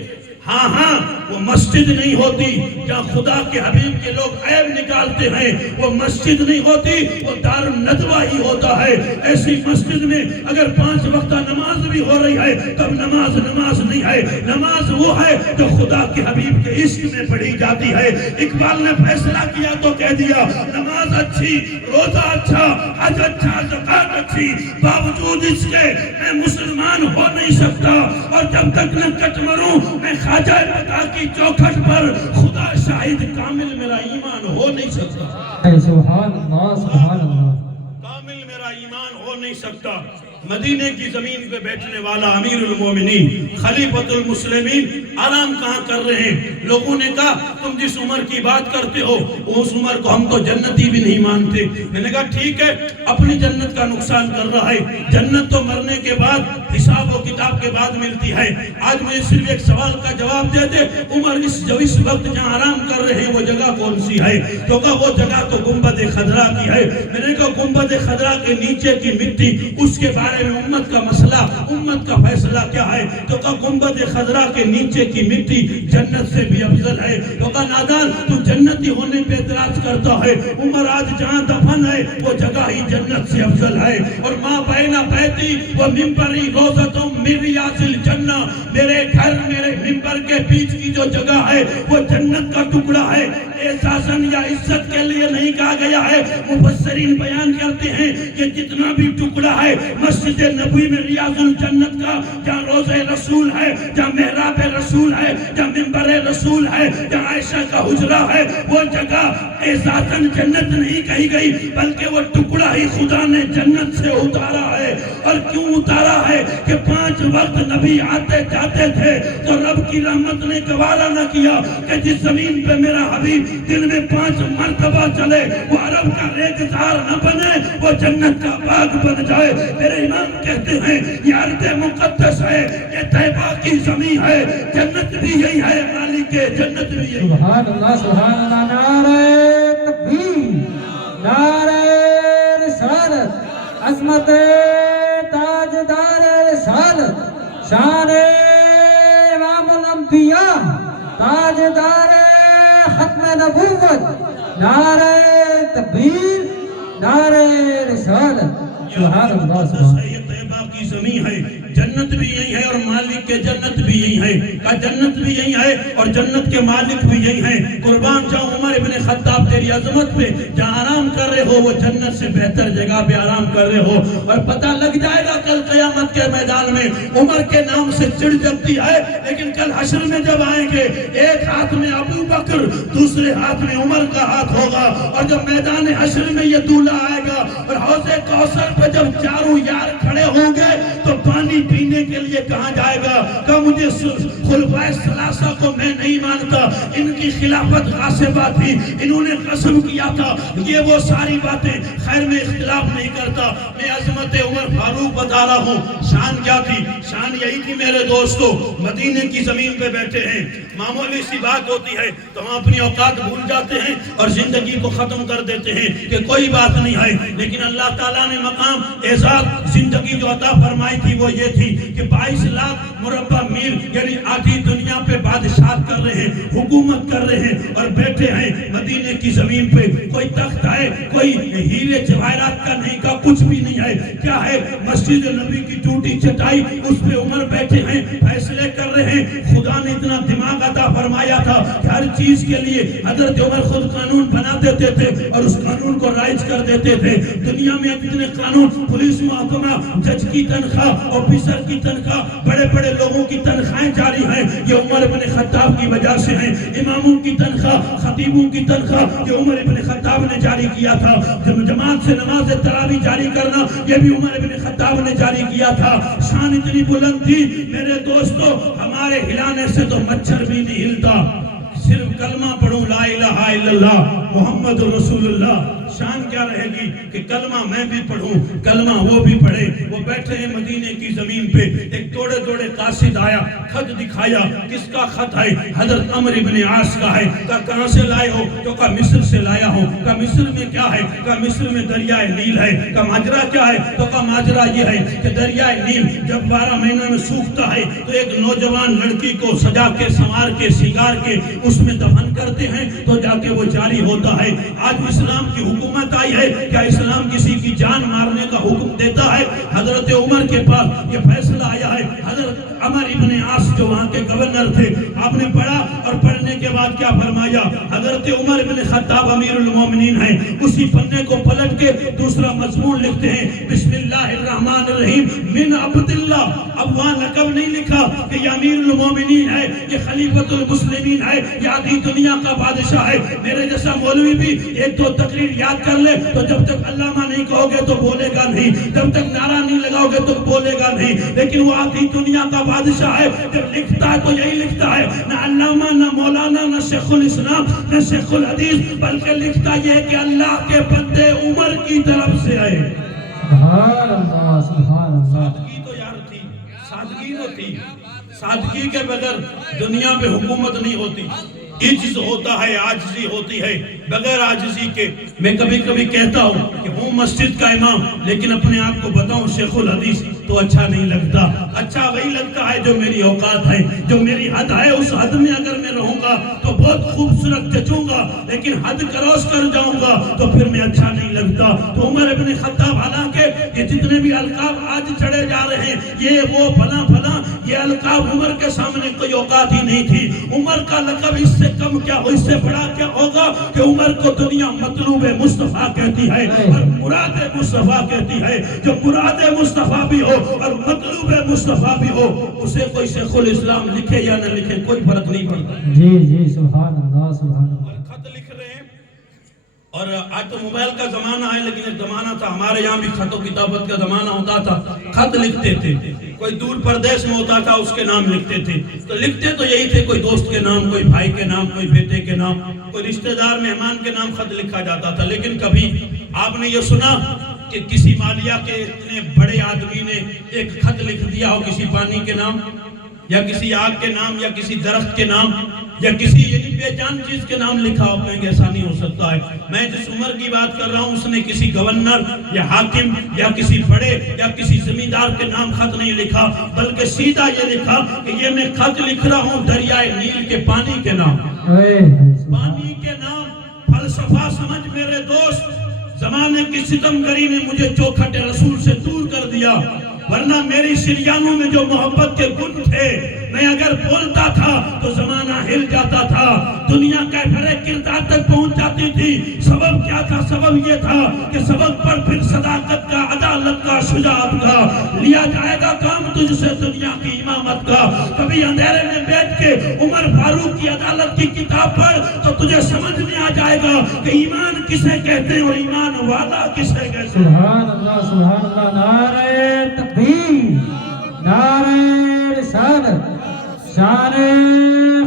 ہاں وہ مسجد نہیں ہوتی جہاں خدا کے حبیب کے لوگ عیب نکالتے ہیں، وہ مسجد نہیں ہوتی، وہ دار الندوہ ہی ہوتا ہے۔ ایسی مسجد میں اگر 5 وقتہ نماز بھی ہو رہی ہے تب نماز نہیں ہے، نماز وہ ہے جو خدا کے حبیب کے عشق میں پڑھی جاتی ہے۔ اقبال نے فیصلہ کیا تو کہہ دیا نماز اچھی، روزہ اچھا، حج اچھا، زکات اچھی، باوجود اس کے میں مسلمان ہو نہیں سکتا، اور جب تک نہ کٹ مروں میں خواجہ بتا کی چوکھٹ پر خدا شاہد کامل میرا ایمان ہو نہیں سکتا۔ سبحان اللہ، سبحان اللہ، کامل میرا ایمان ہو نہیں سکتا۔ مدینے کی زمین پہ بیٹھنے والا امیر المومنین خلیفۃ المسلمین آرام کہاں کر رہے ہیں؟ لوگوں نے کہا تم جس عمر کی بات کرتے ہو اس عمر کو ہم تو جنتی بھی نہیں مانتے۔ میں نے کہا ٹھیک ہے، اپنی جنت کا نقصان کر رہا ہے، جنت تو مرنے کے بعد حساب و کتاب کے بعد ملتی ہے۔ آج مجھے صرف ایک سوال کا جواب دے دے، عمر اس وقت جہاں آرام کر رہے ہیں وہ جگہ کون سی ہے؟ تو کہا وہ جگہ تو گنبد خضرا کی ہے۔ میں نے کہا گنبد خضرا کے نیچے کی مٹی، اس کے بارے میں امت کا مسئلہ، امت کا فیصلہ کیا ہے؟ تو کہا گنبد خضرا کے نیچے کی مٹی جنت سے بھی افضل ہے۔ تو کہا نادان تو جنتی ہونے پہ اعتراض کرتا ہے، عمر آج جہاں دفن ہے وہ جگہ ہی جنت سے افضل ہے۔ اور ماں بہنا بیتی وہ ممبری روزتوں من ریاض الجنہ، میرے گھر میرے ممبر کے بیچ کی جو جگہ ہے وہ جنت کا ٹکڑا ہے۔ اعزازاً یا عزت کے لیے نہیں کہا گیا ہے، مفسرین بیان کرتے ہیں کہ جتنا بھی ٹکڑا ہے مسجد نبوی میں ریاض الجنت کا، جہاں روضہ رسول ہے، جہاں محراب رسول ہے، جہاں ممبر رسول ہے، جہاں عائشہ کا حجرہ ہے، وہ جگہ اعزازاً جنت نہیں کہی گئی بلکہ وہ ٹکڑا ہی خدا نے جنت سے اتارا ہے۔ اور کیوں اتارا ہے کہ 5 وقت نبی آتے جاتے تھے تو رب کی رحمت نے گوارا نہ کیا کہ جس زمین پہ میرا حبیب دن میں 5 مرتبہ چلے وہ عرب کا ریگزار نہ بنے، وہ جنت کا باغ بن جائے۔ میرے امام کہتے ہیں یہ ارض مقدس ہے، یہ طیبہ کی زمین ہے، جنت بھی یہی ہے، مالک جنت بھی یہی ہے۔ سبحان اللہ، سبحان اللہ، نعرہ تکبیر، نعرہ رسالت، عظمت تاجدار رسالت، شان امام الانبیاء، تاجدار ختم نبوت، نعرہ تکبیر، نعرہ رسالت، سبحان اللہ، سبحان اللہ۔ یہ طیبہ کی زمین ہے، جنت بھی یہی ہے اور مالک کے جنت بھی یہی ہے۔ کہا جنت بھی یہی ہے اور جنت کے مالک بھی یہی ہے۔ قربان جاؤں عمر ابن خطاب تیری عظمت پہ، جہاں آرام کر رہے ہو وہ جنت سے بہتر جگہ پہ آرام کر رہے ہو، اور پتہ لگ جائے گا کل قیامت کے میدان میں۔ عمر کے نام سے چڑ جگتی ہے لیکن کل حشر میں جب آئیں گے ایک ہاتھ میں ابو بکر دوسرے ہاتھ میں عمر کا ہاتھ ہوگا، اور جب میدان حشر میں یہ دولہ آئے گا اور حوض کوثر پہ جب چاروں یار کھڑے ہوں گے تو پانی پانی پینے کے لیے کہاں جائے گا؟ کہ مجھے خلفائے ثلاثہ کو میں نہیں مانتا، ان کی خلافت غاصبہ تھی، انہوں نے قسم کیا تھا، یہ وہ ساری باتیں۔ خیر میں اختلاف نہیں کرتا، میں عظمت عمر فاروق بتا رہا ہوں۔ شان کیا تھی؟ شان یہی تھی میرے دوستو، مدینے کی زمین پہ بیٹھے ہیں، معمولی سی بات ہوتی ہے تو ہم اپنی اوقات بھول جاتے ہیں اور زندگی کو ختم کر دیتے ہیں کہ کوئی بات نہیں ہے، لیکن اللہ تعالیٰ نے مقام اعزاز زندگی جو عطا فرمائی تھی وہ یہ تھی کہ 22 لاکھ مربع میل یعنی آدھی دنیا پہ بادشاہت کر رہے ہیں، حکومت کر رہے ہیں اور بیٹھے ہیں مدینے کی زمین پہ۔ کوئی تخت ہے، کوئی ہیرے جواہرات کا نہیں، کا کچھ بھی نہیں ہے۔ کیا ہے؟ مسجد نبی کی ٹوٹی چٹائی، اس پہ عمر بیٹھے ہیں، فیصلے کر رہے ہیں۔ خدا نے اتنا دماغ عطا فرمایا تھا کہ ہر چیز کے لیے حضرت عمر خود قانون بنا دیتے تھے اور اس قانون کو رائج کر دیتے تھے۔ دنیا میں اتنے قانون، پولیس محکمہ، جج کی تنخواہ، آفیسر کی تنخواہ، بڑے بڑے لوگوں کی تنخواہیں جاری ہیں، یہ عمر بن خطاب کی وجہ سے ہیں۔ اماموں کی تنخواہ، خطیبوں کی تنخواہ، یہ عمر بن خطاب نے جاری کیا تھا۔ جماعت سے نماز تراویح جاری کرنا، یہ بھی عمر بن خطاب نے جاری کیا تھا۔ شان اتنی بلند تھی میرے دوستو، ہمارے ہلانے سے تو مچھر بھی نہیں ہلتا، صرف کلمہ پڑھوں لا الہ الا اللہ محمد رسول اللہ۔ شان کیا رہے گی کہ کلمہ میں بھی پڑھوں، کلمہ وہ بھی پڑھے۔ وہ بیٹھے ہیں مدینے کی زمین پہ، ایک توڑے توڑے قاصد آیا، خط دکھایا۔ کس کا خط ہے؟ حضرت عمر بن عاص کا ہے۔ کہا کہاں سے لائے ہو؟ تو کہا مصر سے لایا ہوں۔ کہا مصر میں کیا ہے؟ کہا مصر میں دریائے نیل ہے۔ کہا ماجرا کیا ہے؟ تو کہا ماجرا یہ ہے کہ دریائے نیل جب 12 مہینوں میں سوکھتا ہے تو ایک نوجوان لڑکی کو سجا کے سنوار کے سنگار کے اس میں دفن کرتے ہیں تو جا کے وہ جاری ہوتا ہے۔ آج اسلام کی حکومت آئی ہے، کیا اسلام کسی کی جان مارنے کا حکم دیتا ہے؟ حضرت عمر کے پاس یہ فیصلہ آیا ہے۔ حضرت عمر ابن عاص جو وہاں کے گورنر تھے، آپ نے پڑھا اور پڑھنے کے بعد کیا فرمایا؟ حضرت عمر ابن خطاب امیر المومنین ہیں، اسی پنے کو پلٹ کے دوسرا مضمون لکھتے ہیں، بسم اللہ الرحمن الرحیم من عبداللہ۔ اب وہاں لقب نہیں لکھا کہ یہ امیر المومنین ہے، یہ خلیفۃ المسلمین ہے، یہ آدھی دنیا کا بادشاہ ہے۔ میرے جیسا مولوی بھی ایک دو تقریر یاد کر لے تو جب تک علامہ نہیں کہو گے تو بولے گا نہیں، جب تک نعرہ نہیں لگاؤ گے تو بولے گا نہیں، لیکن وہ آدھی دنیا کا بادشاہ ہے۔ جب لکھتا ہے تو یہی لکھتا ہے، نہ علامہ، نہ مولانا، نہ شیخ الاسلام، نہ شیخ الحدیث، بلکہ لکھتا یہ ہے کہ اللہ کے بندے عمر کی طرف سے آئے۔ سبحان اللہ، سبحان اللہ۔ سادگی تو یار تھی، سادگی تو تھی، سادگی کے بغیر دنیا پہ حکومت نہیں ہوتی۔ عجز ہوتا ہے، عاجزی ہوتی ہے، بغیر عاجزی کے۔ میں کبھی کبھی کہتا ہوں کہ ہوں مسجد کا امام لیکن اپنے آپ کو بتاؤں شیخ الحدیث تو اچھا نہیں لگتا۔ اچھا وہی لگتا ہے جو میری اوقات ہے، جو میری حد ہے، اس حد میں اگر میں رہوں گا تو بہت خوبصورت جچوں گا، لیکن حد کراس کر جاؤں گا تو پھر میں اچھا نہیں لگتا۔ تو عمر ابن خطاب، حالانکہ یہ جتنے بھی القاب آج چڑھے جا رہے ہیں، یہ وہ فلاں فلاں، یہ القاب عمر کے سامنے کوئی اوقات ہی نہیں تھی۔ عمر کا لقب اس سے کم کیا ہو، اس سے بڑا کیا ہوگا کہ عمر کو دنیا مطلوب مصطفیٰ کہتی ہے اور مراد مصطفیٰ کہتی ہے۔ جو مراد مصطفیٰ بھی ہو اور مطلوب مصطفیٰ بھی ہو، اسے کوئی شیخ الاسلام لکھے یا نہ لکھے کوئی فرق نہیں پڑتا۔ جی جی، سبحان اللہ، سبحان اللہ۔ اور خط لکھ رہے ہیں، اور آج تو موبائل کا زمانہ ہے، لیکن ایک زمانہ تھا ہمارے یہاں بھی خط و کتابت کا زمانہ ہوتا تھا، خط لکھتے تھے۔ کوئی دور پردیش میں ہوتا تھا اس کے نام لکھتے تھے، تو لکھتے تو یہی تھے، کوئی دوست کے نام، کوئی بھائی کے نام، کوئی بیٹے کے نام، کوئی رشتہ دار مہمان کے نام خط لکھا جاتا تھا۔ لیکن کبھی آپ نے یہ سنا کہ کسی مالیہ کے اتنے بڑے آدمی نے ایک خط لکھ دیا ہو کسی پانی کے نام یا کسی آگ کے نام یا کسی درخت کے نام یا کسی یعنی بے جان چیز کے نام لکھا ہو؟ کہیں گے ایسا نہیں ہو سکتا ہے۔ میں جس عمر کی بات کر رہا ہوں اس نے کسی گورنر یا حاکم یا کسی بڑے یا کسی زمیندار کے نام خط نہیں لکھا، بلکہ سیدھا یہ لکھا کہ یہ میں خط لکھ رہا ہوں دریائے نیل کے پانی کے نام۔ پانی کے نام فلسفہ سمجھ میرے دوست، زمانے کی ستمگری نے مجھے چوکھٹ رسول سے دور کر دیا، ورنہ میری شریانوں میں جو محبت کے گن تھے، میں اگر بولتا تھا تو زمانہ ہل جاتا تھا، دنیا کیفر کردار تک پہنچ جاتی تھی۔ سبب کیا تھا؟ سبب یہ تھا کہ سبب پر پھر صداقت کا، عدالت کا، شجاعت کا لیا جائے گا کام تجھ سے دنیا کی امامت کا۔ کبھی اندھیرے میں بیٹھ کے عمر فاروق کی عدالت کی کتاب پڑھ تو تجھے سمجھ میں آ جائے گا کہ ایمان کسے کہتے ہیں اور ایمان والا کسے کہتے ہیں۔ سبحان اللہ، سبحان اللہ، نعرہ تکبیر، نعرہ رسالت شان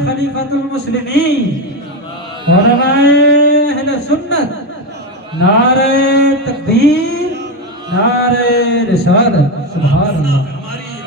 خلیفۃ المسلمین علماء اہل سنت نعرہ تکبیر نعرہ رسالت سبحان اللہ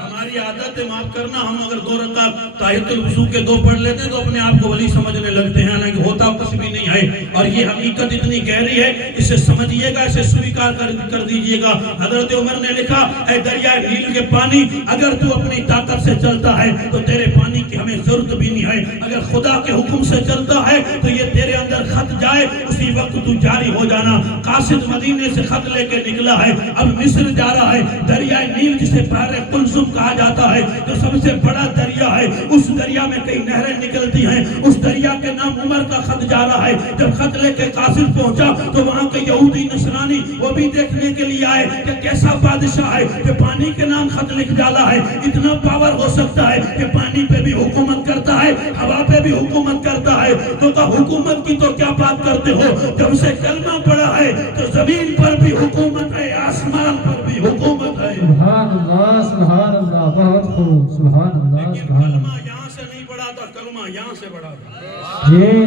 ہماری عادت ہے معاف کرنا، ہم اگر 2 رکعت تحیۃ الوضو کے 2 پڑھ لیتے ہیں تو اپنے آپ کو ولی سمجھنے لگتے ہیں، حالانکہ ہوتا کچھ بھی نہیں ہے، اور یہ حقیقت اتنی گہری ہے، اسے سمجھیے گا، اسے سویکار کر دیجئے گا۔ حضرت عمر نے لکھا، اے دریائے نیل کے پانی، اگر تو اپنی طاقت سے چلتا ہے تو تیرے پانی کی ہمیں ضرورت بھی نہیں ہے، اگر خدا کے حکم سے چلتا ہے تو یہ تیرے اندر خط جائے اسی وقت تو جاری ہو جانا۔ قاصد مدینے سے خط لے کے نکلا ہے، اب مصر جا رہا ہے، دریائے نیل جسے بحر قلزم کہا جاتا ہے، جو سب سے بڑا دریا ہے، اس دریا میں کئی نہریں نکلتی ہیں، اس دریا کے نام عمر کا خط جا رہا ہے۔ جب خط لے کے قاصد پہنچا تو وہاں کے یہودی نصرانی وہ بھی دیکھنے کے لیے آئے کہ کیسا بادشاہ ہے کہ پانی کے نام خط لکھ ڈالا ہے، اتنا پاور ہو سکتا ہے کہ پانی پہ بھی حکومت کرتا ہے، ہوا پہ بھی حکومت کرتا ہے، تو کہا حکومت کی تو کیا بات کرتے ہو، جب سے کلمہ پڑا ہے تو زمین پر بھی حکومت ہے، آسمان پر بھی حکومت ہے۔ سبحان اللہ سبحان اللہ، بہت خوب، سبحان اللہ لیکن سبحان کلمہ اللہ یہاں سے نہیں پڑا تھا، کلمہ یہاں سے پڑا تھا، جی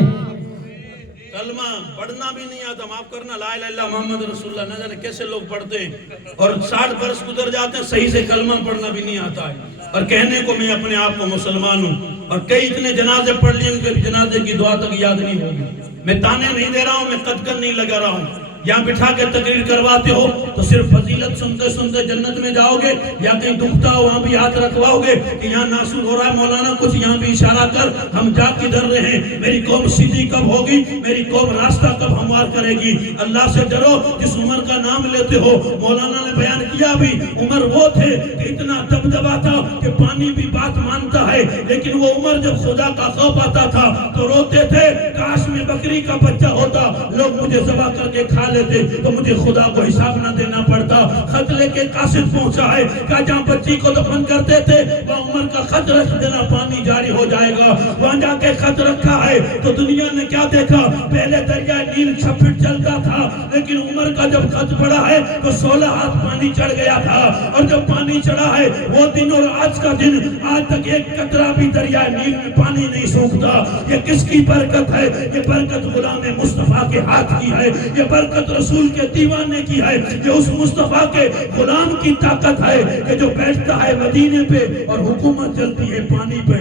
کلمہ پڑھنا بھی نہیں آتا، معاف کرنا، لا الہ الا محمد رسول اللہ، نہ جانے کیسے لوگ پڑھتے ہیں اور 60 برس گزر جاتے ہیں، صحیح سے کلمہ پڑھنا بھی نہیں آتا ہے، اور کہنے کو میں اپنے آپ کو مسلمان ہوں، اور کئی اتنے جنازے پڑھ لیے کہ جنازے کی دعا تک یاد نہیں ہوگی۔ میں تانے نہیں دے رہا ہوں، میں قدقن نہیں لگا رہا ہوں، یہاں بٹھا کے تقریر کرواتے ہو تو صرف فضیلت سنتے سنتے جنت میں جاؤ گے، یا کہیں دکھتا ہو وہاں بھی ہاتھ رکھواؤ گے کہ یہاں ناصر ہو رہا ہے مولانا کچھ، یہاں بھی اشارہ کر، ہم جا کدھر رہے ہیں، میری قوم سیدھی کب ہوگی، میری قوم راستہ کب ہموار کرے گی۔ اللہ سے ڈرو جس عمر کا نام لیتے ہو، مولانا نے بیان کیا بھی، عمر وہ تھے کہ اتنا دبدبا تھا کہ پانی بھی بات مانتا ہے، لیکن وہ عمر جب خدا کا خوف آتا تھا تو روتے تھے، کاش میں بکری کا بچہ ہوتا، لوگ مجھے ذبح کر کے کھا لیتے تو مجھے خدا کو حساب نہ دینا پڑتا۔ خط لے کے قاصد پہنچا ہے کہ جہاں بچی کو دفن کرتے تھے وہ عمر کا خط رکھ دینا، پانی جاری ہو جائے گا۔ وہاں جا کے خط رکھا ہے تو دنیا نے کیا دیکھا، پہلے دریائے نیل 6 فٹ چلتا تھا، لیکن عمر کا جب خط پڑا ہے تو 16 ہاتھ پانی چڑھ گیا تھا، اور جب پانی چڑھا ہے وہ دن اور آج کا دن، آج تک ایک قطرہ بھی دریائے نیل میں پانی نہیں سوکھتا۔ یہ کس کی برکت ہے؟ یہ برکت غلام مصطفیٰ کے ہاتھ کی ہے، یہ برکت رسول کے دیوانے کی ہے، یہ اس مصطفیٰ کے غلام کی طاقت ہے کہ جو بیٹھتا ہے مدینے پہ اور حکومت چلتی ہے پانی پہ۔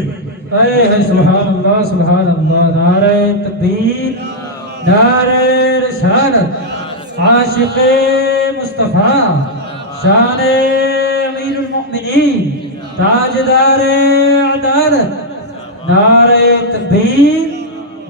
سبحان اللہ سبحان اللہ، نعرہ تکبیر نعرہ رسالت، عاشق مصطفیٰ، شان امیر المؤمنین، تاجدار عدالت، نعرہ تکبیر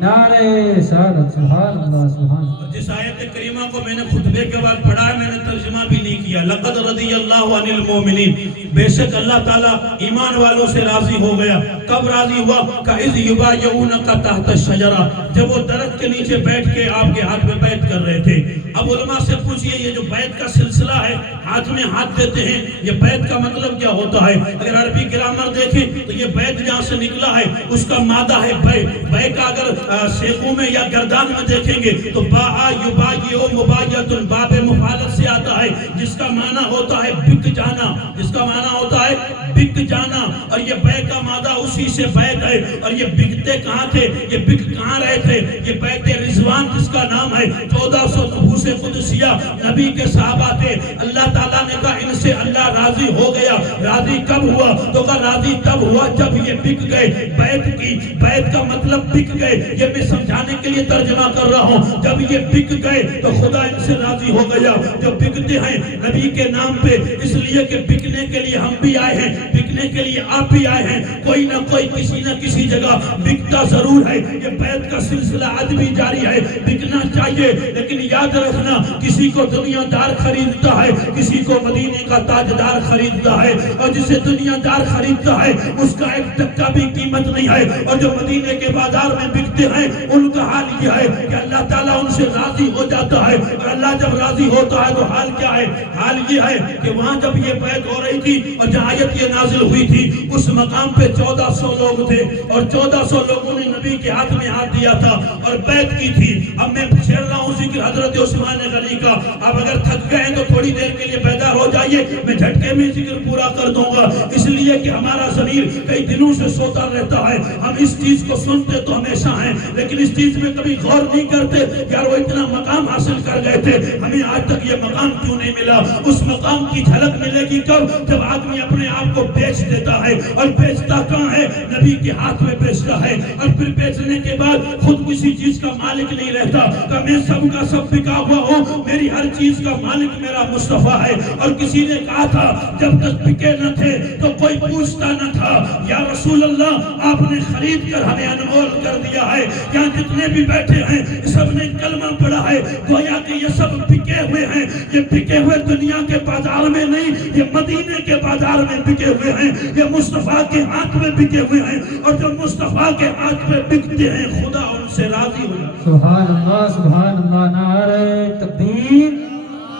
نعرہ رسالت، سبحان اللہ سبحان اللہ۔ جس آیت کریمہ کو میں نے خطبے کے بعد پڑھا ہے، میں نے ترجمہ بھی نہیں کیا، لقد رضی اللہ عن المؤمنین، بے شک اللہ تعالیٰ ایمان والوں سے راضی ہو گیا۔ کب راضی ہوا؟ کَإِذْ يُبَايِعُونَكَ تَحْتَ الشَّجَرَةِ، جب وہ درخت کے نیچے بیٹھ کے آپ کے ہاتھ میں بیعت کر رہے تھے۔ اب علماء سے پوچھئے یہ جو بیعت کا سلسلہ ہے، ہاتھ میں ہاتھ دیتے ہیں، یہ بیعت کا مطلب کیا ہوتا ہے؟ اگر عربی گرامر دیکھیں تو یہ بیعت جہاں سے نکلا ہے اس کا مادہ ہے بے۔ بے کا اگر سیخوں میں یا گردان میں دیکھیں گے تو باء یبایع مبایعۃ، باب مفعلت سے آتا ہے، جس کا معنی ہوتا ہے بک جانا، جس کا معنی ہوتا ہے بک جانا، اور یہ بے کا مادہ اسی سے بیعت ہے۔ اور یہ بکتے کہاں تھے، یہ بک کہاں رہے تھے؟ یہ بیعت رضوان جس کا نام ہے، 1400 نفوس قدسیہ نبی کے صحابہ تھے، اللہ تعالیٰ نے کہا ان سے اللہ راضی ہو گیا۔ راضی کب ہوا؟ تو کہا راضی تب ہوا جب یہ بک گئے۔ بیعت کی، بیعت کا مطلب بک گئے، یہ میں سمجھانے کے لیے ترجمہ کر رہا ہوں۔ جب یہ بک گئے تو خدا ان سے راضی ہو گیا۔ جو بکتے ہیں نبی کے نام پہ، اس لیے کہ بکنے کے لیے ہم بھی آئے ہیں، بکنے کے لیے آپ بھی آئے ہیں، کوئی نہ کوئی کسی نہ کسی جگہ بکتا ضرور ہے۔ یہ بیعت کا سلسلہ آج بھی جاری ہے، بکنا چاہیے، لیکن یاد رکھنا کسی کو دنیا دار خریدتا ہے، کسی کو مدینے کا تاجدار خریدتا ہے، اور جسے دنیا دار خریدتا ہے اس کا 1 ٹکا بھی قیمت نہیں ہے، اور جو مدینے کے بازار میں بکتے ہیں ان کا حال یہ ہے کہ اللہ تعالیٰ ان سے راضی ہو جاتا ہے، اور اللہ جب راضی ہوتا ہے تو حال کیا ہے؟ حال یہ ہے کہ وہاں جب یہ بیعت ہو رہی تھی اور جہاں آیت یہ نازل ہوئی تھی اس مقام پہ 1400 لوگ تھے، اور 1400 لوگوں نے نبی کے ہاتھ میں ہاتھ دیا تھا اور بیعت کی تھی۔ اب میں چھیڑ رہا ہوں ذکر حضرت عثمان غنی کا، آپ اگر تھک گئے تو تھوڑی دیر کے لیے بیدار ہو ہو جائیے میں جھٹکے میں ذکر پورا کر دوں گا، اس لیے کہ ہمارا ضمیر کئی دنوں سے سوتا رہتا ہے. ہم اس چیز کو سنتے تو ہمیشہ ہیں لیکن اس چیز میں کبھی غور نہیں کرتے یار وہ اتنا مقام حاصل کر گئے تھے، ہمیں آج تک یہ مقام کیوں نہیں ملا. اس مقام کی جھلک ملے گی کب؟ جب آدمی اپنے آپ کو بیچ دیتا ہے. اور بیچتا کہاں ہے؟ نبی کے ہاتھ میں بیچتا ہے. اور پھر بیچنے کے بعد خود کسی چیز کا مالک نہیں رہتا کہ میں سب کا سب بکا ہوا ہوں، میری ہر چیز کا مالک میرا مصطفیٰ ہے. اور کسی نے کہا تھا جب تک بکے نہ تھے تو کوئی پوچھتا نہ تھا یا رسول اللہ آپ نے خرید کر ہمیں انمول کر دیا ہے. یہاں جتنے بھی بیٹھے ہیں سب نے کلمہ پڑھا ہے، گویا کہ یہ سب بکے ہوئے ہیں. یہ بکے ہوئے دنیا کے بازار میں نہیں، یہ مدینے کے بازار میں بکے ہوئے ہیں، یہ مصطفیٰ کے ہاتھ میں بکے ہوئے ہیں. اور جو مصطفیٰ کے ہاتھ میں بکتے ہیں خدا ان سے راضی ہو جاتا ہے. سبحان اللہ سبحان اللہ. نعرہ تکبیر،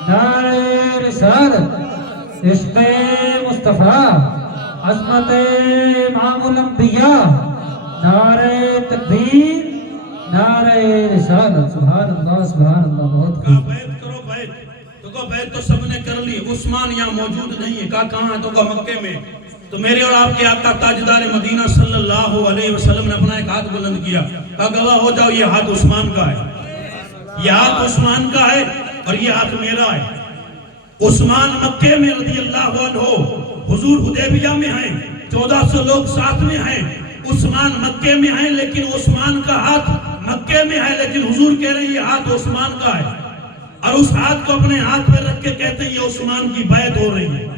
نعرہ رسالت، عشق مصطفیٰ، عظمت امام الانبیاء. نعرہ تکبیر، نعرہ رسالت. سبحان اللہ سبحان اللہ. بہت کہا خوب. بیعت کرو بیعت. تو کہا بیعت تو سب نے کر لی، عثمان یہاں موجود نہیں ہے. کہا کہاں ہے؟ تو کہا مکے میں. تو میرے اور آپ کے آقا تاجدار مدینہ صلی اللہ علیہ وسلم نے اپنا ایک ہاتھ بلند کیا، کہا گواہ ہو جاؤ یہ ہاتھ عثمان کا ہے، یہ ہاتھ عثمان کا ہے اور یہ ہاتھ میرا ہے. عثمان مکے میں رضی اللہ عنہ، حضور حدیبیہ میں ہیں، 1400 لوگ ساتھ میں ہیں. عثمان مکے میں ہیں لیکن عثمان کا ہاتھ مکے میں ہے، لیکن حضور کہہ رہے ہیں یہ ہاتھ عثمان کا ہے. اور اس ہاتھ کو اپنے ہاتھ پہ رکھ کے کہتے ہیں یہ عثمان کی بیعت ہو رہی ہے.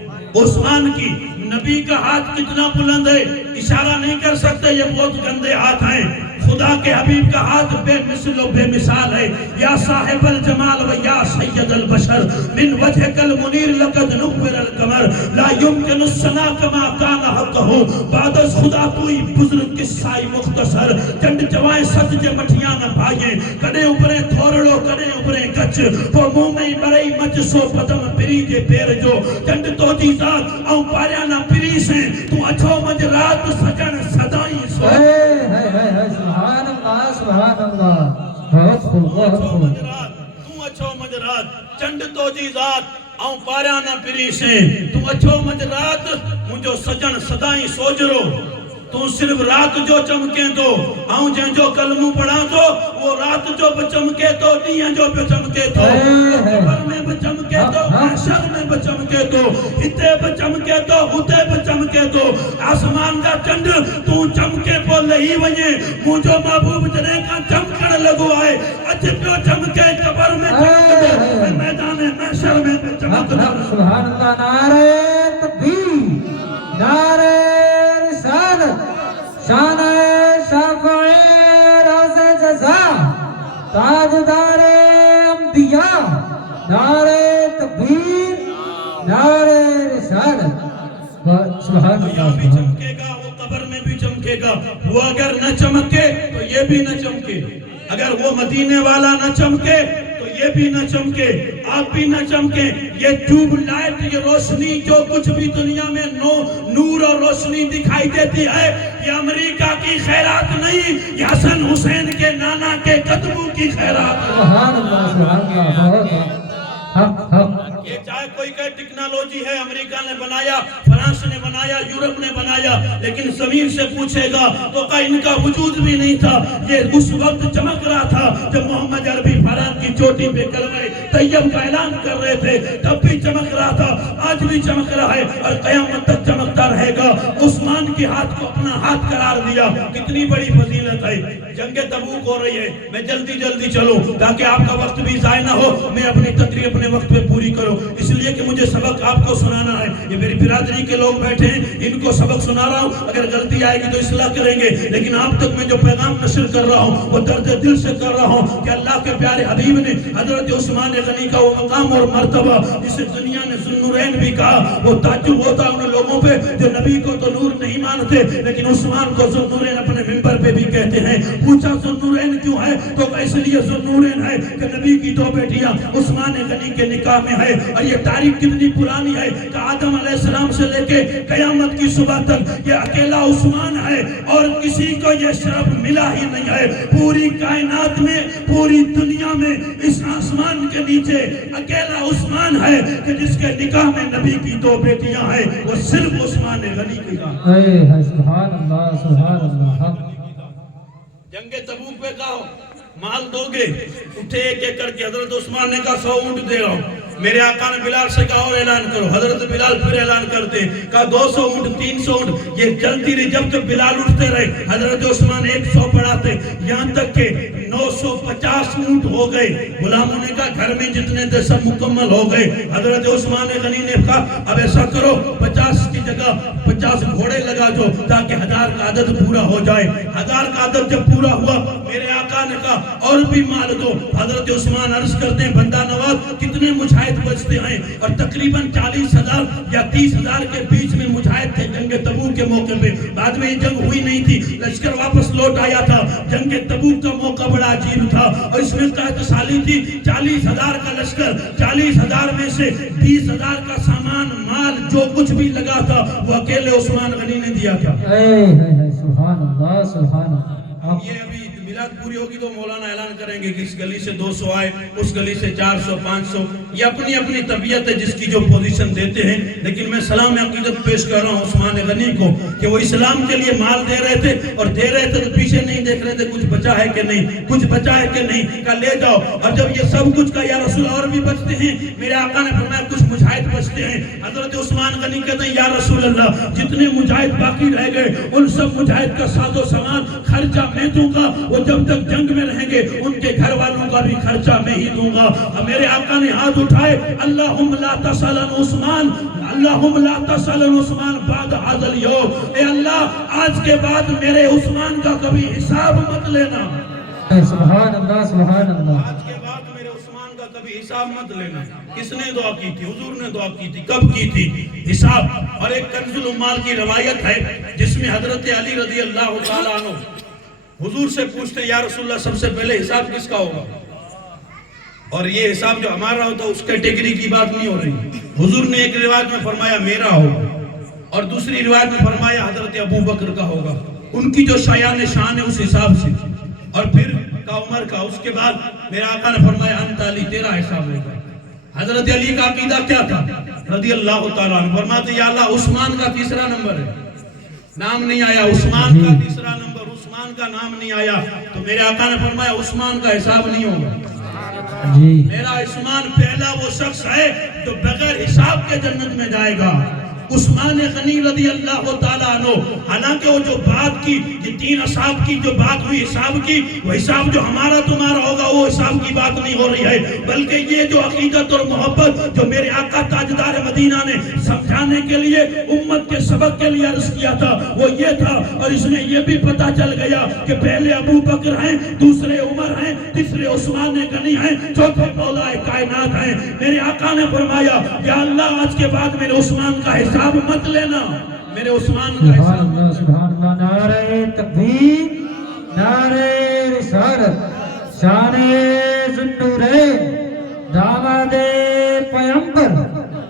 عثمان کی. نبی کا ہاتھ کتنا بلند ہے، اشارہ نہیں کر سکتے یہ بہت گندے ہاتھ ہیں. خدا کے حبیب کا ہاتھ بے مثل و بے مثال ہے. یا صاحب الجمال و یا سید البشر من وجهك المنیر لقد نور القمر لا يمكن الثناء كما كان حقه بعد از خدا کوئی بزرگ قصہ مختصر. چند جوائیں سچ جے مٹھیاں نہ پائیں، کدے اوپرے تھوڑڑو کدے اوپرے گچ، وہ منہ میں بڑی مچ سو پدم پری جے پیر جو. چند تو جیزات او پاریا نہ پری سے تو اچھو مج رات سجن صدائی سو. سبحان اللہ سبحان اللہ. بہت خوب بہت خوب. تو اچھو مجرات چند تو جی ذات آؤں پاریانا پری سے تو اچھو مجرات مجھو سجن صدائی سوجرو. تو صرف رات جو چمکے تو آؤں جن جو کلموں پڑھا تو وہ رات جو بچمکے تو دیاں جو بچمکے تو قبر میں بچمکے تو محشر میں بچمکے تو ہتے بچمکے تو ہوتے بچمکے تو آسمان کا چند تو چمکے پو لہی ونجے مجھو محبوب جنے کا چمکڑ لگو آئے. اچھ پیو چمکے قبر میں چمکے میدان محشر میں بچمکے. سبحان اللہ. نعرہ تکبیر، نعرہ رسالت، شان شافع راز جزا، تاجدار انبیاء. نعرہ تکبیر، نعرہ رسالت. سبحان اللہ. یہاں بھی چمکے گا، وہ قبر میں بھی چمکے گا. وہ اگر نہ چمکے تو یہ بھی نہ چمکے. اگر وہ مدینے والا نہ چمکے تو یہ بھی نہ چمکے، آپ بھی نہ چمکے. یہ ٹیوب لائٹ، یہ روشنی جو کچھ بھی دنیا میں نور اور روشنی دکھائی دیتی ہے یہ امریکہ کی خیرات نہیں، یہ حسن حسین کے نانا کے قدموں کی خیرات. سبحان اللہ سبحان اللہ. بہت حق حق. یہ چاہے کوئی کہ ٹیکنالوجی ہے امریکہ نے بنایا، فرانس نے بنایا، یورپ نے بنایا، لیکن ضمیر سے پوچھے گا تو کہ ان کا وجود بھی نہیں تھا. یہ اس وقت چمک رہا تھا جب محمد عربی فاران کی چوٹی پہ کلمہ طیب کا اعلان کر رہے تھے، تب بھی چمک رہا تھا، آج بھی چمک رہا ہے اور قیامت تک چمکتا رہے گا. عثمان کے ہاتھ کو اپنا ہاتھ قرار دیا. کتنی بڑی فضیلت ہے. جنگ تبوک ہو رہی ہے، میں جلدی چلوں تاکہ آپ کا وقت بھی ضائع نہ ہو، میں اپنی تقریر اپنے وقت پہ پوری کروں. اس لیے کہ مجھے سبق آپ کو سنانا ہے. یہ میری برادری کے لوگ بیٹھے ہیں، ان کو سبق سنا رہا ہوں. اگر غلطی آئے گی تو اصلاح کریں گے، لیکن آپ تک میں جو پیغام نشر کر رہا ہوں وہ درد دل سے کر رہا ہوں کہ اللہ کے پیارے حبیب نے حضرت عثمان غنی کا وہ مقام اور مرتبہ جسے دنیا نے ذوالنورین بھی کہا. وہ تعجب ہوتا ان لوگوں پہ جو نبی کو تو نور نہیں مانتے عثمان تھے, لیکن عثمان کو ذوالنورین اپنے منبر پہ بھی کہتے ہیں. پوچھا ذوالنورین کیوں ہے, تو اس لیے ذوالنورین ہے کہ نبی کی 2 بیٹیاں عثمان غنی کے نکاح میں ہے. اور یہ تاریخ کتنی پرانی ہے کہ آدم علیہ السلام سے لے کے قیامت کی صبح تک یہ اکیلا عثمان ہے, اور کسی کو یہ شرف ملا ہی نہیں ہے. پوری کائنات میں, پوری دنیا میں اس آسمان کے نیچے اکیلا عثمان ہے کہ جس کے نکاح میں نبی کی 2 بیٹیاں ہیں, وہ صرف عثمان غنی کی کا. سبحان اللہ, سبحان اللہ. جنگ تبوک پہ کہا مال دو گے, اٹھے ایک کر کے. حضرت عثمان نے کہا 100 اونٹ دے رہا ہوں. میرے آقا نے بلال سے کہا اور اعلان کرو. حضرت بلال پھر اعلان کرتے, کہا 200 اونٹ, 300 اونٹ. یہ چلتی رہی جب تک بلال اٹھتے رہے. حضرت عثمان 100 بڑھاتے, یہاں تک کہ 950 اونٹ ہو گئے. غلاموں نے کہا گھر میں جتنے تھے سب مکمل ہو گئے. حضرت عثمان غنی نے کہا اب ایسا کرو 50 کی جگہ 50 گھوڑے لگا جو, تاکہ 1000 کا عدد پورا ہو جائے. 1000 کا عدد جب پورا ہوا, میرے آقا نے کہا اور بھی مال دو. حضرت عثمان عرض کرتے ہیں بندہ نواز کتنے مجاہد بچتے ہیں, اور تقریباً 40,000 یا 30,000 کے بیچ میں مجاہد تھے جنگ تبوک کے موقع پہ. بعد میں یہ جنگ ہوئی نہیں تھی, لشکر واپس لوٹ آیا تھا. جنگ تبوک کا موقع بڑا عجیب تھا, اور اس میں قحط سالی تھی. 40,000 کا لشکر, 40,000 میں سے 20,000 کا سامان مال جو کچھ بھی لگا تھا وہ اکیلے عثمان غنی نے دیا تھا. سبحان اللہ, سبحان اللہ. یہ ابھی میلاد پوری ہوگی تو مولانا اعلان کریں گے کہ اس گلی سے 200 آئے, اس گلی سے 400, 500. یہ اپنی اپنی طبیعت ہے جس کی جو پوزیشن دیتے ہیں. لیکن میں سلام عقیدت پیش کر رہا ہوں عثمان غنی کو کہ وہ اسلام کے لیے مال دے رہے تھے, اور دے رہے تھے تو پیچھے نہیں دیکھ رہے تھے کچھ بچا ہے کہ نہیں, کچھ بچا ہے کہ نہیں, کہا لے جاؤ. اور جب یہ سب کچھ کا یا رسول اور بھی بچتے ہیں, میرے آقا نے فرمایا کچھ مجاہد بچتے ہیں. حضرت عثمان غنی کہتے ہیں یا رسول اللہ جتنے مجاہد باقی رہ گئے ان سب مجاہد کا ساز و سامان خرچہ میں دوں گا, وہ جب تک جنگ میں رہیں گے ان کے گھر والوں کا بھی خرچہ میں ہی دوں گا. میرے آقا نے ہاتھ اٹھائے, اللہم لا تسلن عثمان, اللہم لا تسلن عثمان بعد هذا اليوم. اے اللہ آج کے بعد میرے عثمان کا کبھی حساب مت لینا. سبحان اللہ, سبحان اللہ. آج کے بعد میرے عثمان کا کبھی حساب مت لینا. کس نے دعا کی تھی؟ حضور نے دعا کی تھی. کب کی تھی؟ حساب. اور ایک کنز العمال کی روایت ہے جس میں حضرت علی رضی اللہ تعالیٰ عنہ حضور سے پوچھتے ہیں یا رسول اللہ سب سے پہلے حساب کس کا ہوگا؟ اور یہ حساب جو ہمارا ہوتا اس کیٹیگری کی بات نہیں ہو رہی. حضور نے ایک روایت میں فرمایا میرا ہوگا, اور دوسری روایت میں فرمایا حضرت ابو بکر کا ہوگا. ان کی جو شایان شان ہے اس حساب سے, اور پھر کا عمر کا. اس کے بعد میرا آقا نے فرمایا انت علی تیرا حساب ہوگا. حضرت علی کا عقیدہ کیا تھا رضی اللہ تعالیٰ عنہ؟ فرماتے یا اللہ عثمان کا تیسرا نمبر ہے, نام نہیں آیا. عثمان کا تیسرا نمبر, عثمان کا نام نہیں آیا. تو میرے آقا نے فرمایا عثمان کا حساب نہیں ہوگا. میرا عثمان پہلا وہ شخص ہے جو بغیر حساب کے جنت میں جائے گا. عثمان غنی رضی اللہ تعالیٰ عنہ, حالانکہ وہ جو بات کی, یہ 3 اصحاب کی جو بات ہوئی حساب کی, وہ حساب جو ہمارا تمہارا ہوگا وہ حساب کی بات نہیں ہو رہی ہے, بلکہ یہ جو عقیدت اور محبت جو میرے آقا تاجدار مدینہ نے سمجھانے کے لیے امت کے سبق کے لیے عرض کیا تھا وہ یہ تھا. اور اس میں یہ بھی پتا چل گیا کہ پہلے ابو بکر ہیں, دوسرے عمر ہیں, تیسرے عثمان غنی ہیں, چوتھے مولا کائنات ہیں. میرے آقا نے فرمایا یا اللہ آج کے بعد میرے عثمان کا حساب مت لینا, میرے عثمان کا حساب. سبحان اللہ, سبحان اللہ. نعرہ تکبیر, نعرہ رسالت, شان ذوالنورین, داماد پیغمبر,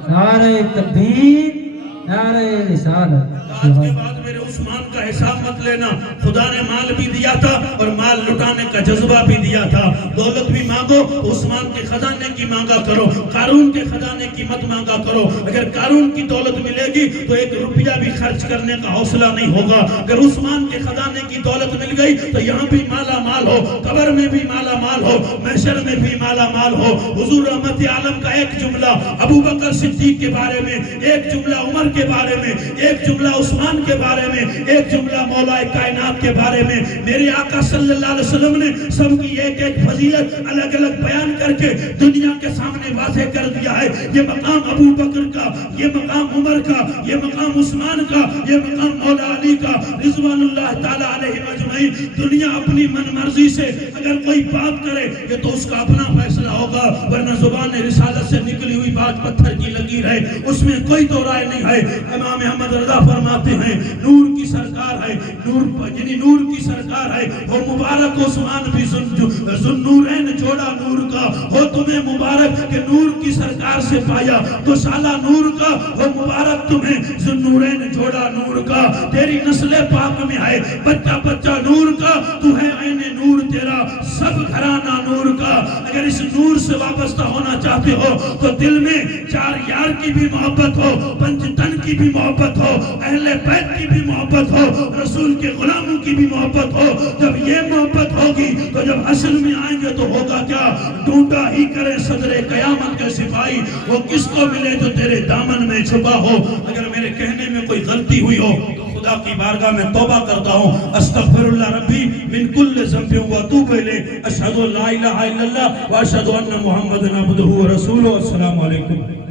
نعرہ تکبیر, نعرہ رسالت. آج کے بعد میرے عثمان کا حساب مت لینا. خدا نے مال بھی دیا تھا اور مال لٹانے کا جذبہ بھی دیا تھا. دولت بھی مانگو تو عثمان کے خزانے کی مانگا کرو, قارون کے خزانے کی مت مانگا کرو. اگر قارون کی دولت ملے گی تو 1 روپیہ بھی خرچ کرنے کا حوصلہ نہیں ہوگا. اگر عثمان کے خزانے کی دولت مل گئی تو یہاں بھی مالا مال ہو, قبر میں بھی مالا مال ہو, محشر میں بھی مالا مال ہو. حضور رحمت عالم کا ایک جملہ ابو بکر صدیق کے بارے میں, ایک جملہ عمر کے بارے میں, ایک جملہ عثمان کے بارے میں, ایک جملہ مولا کائنات کے بارے میں. میرے آقا صلی اللہ علیہ وسلم نے سب کی ایک ایک فضیلت الگ الگ بیان کر کے دنیا کے سامنے واضح کر دیا ہے. یہ مقام ابو بکر کا, یہ مقام عمر کا, یہ مقام عثمان کا, یہ مقام مولا علی کا رضوان اللہ تعالی علیہ اجمعین. دنیا اپنی من مرضی سے اگر کوئی بات کرے یہ تو اس کا اپنا فیصلہ ہوگا, ورنہ زبان رسالت سے نکلی ہوئی بات پتھر کی لکیر تقدیر ہے، اس میں کوئی دو رائے نہیں ہے۔ امام احمد رضا فرماتے ہیں نور کی سرکار ہے، یعنی نور کی سرکار ہے، وہ مبارک عثمان بھی ذو نورین جوڑا نور کا، ہو تمہیں مبارک کہ نور کی سرکار سے پایا، تو سالہ نور کا ہو مبارک تمہیں ذو نورین جوڑا نور کا، تیری نسل پاک میں ہے بچہ بچہ نور کا، تو ہے عین نور تیرا سب گھرانہ نور کا۔ اگر اس نور سے وابستہ ہونا چاہتے ہو تو دل میں چار یار کی بھی محبت ہو، پنج تن کی بھی محبت ہو، اہل بیت کی بھی محبت ہو، رسول کے غلاموں کی بھی محبت ہو۔ جب یہ محبت ہوگی تو جب حشر میں آئیں گے تو ہوگا کیا؟ ڈھونڈا ہی کرے صدر قیامت کے سپاہی، وہ کس کو ملے جو تیرے دامن میں چھپا ہو۔ اگر میرے کہنے میں کوئی غلطی ہوئی ہو تو خدا کی بارگاہ میں توبہ کرتا ہوں، استغفر اللہ ربی من کل ذنب و اتوب الیہ، اشہد ان لا الہ الا اللہ و اشہد ان محمد عبدہ و رسولہ۔ السلام علیکم۔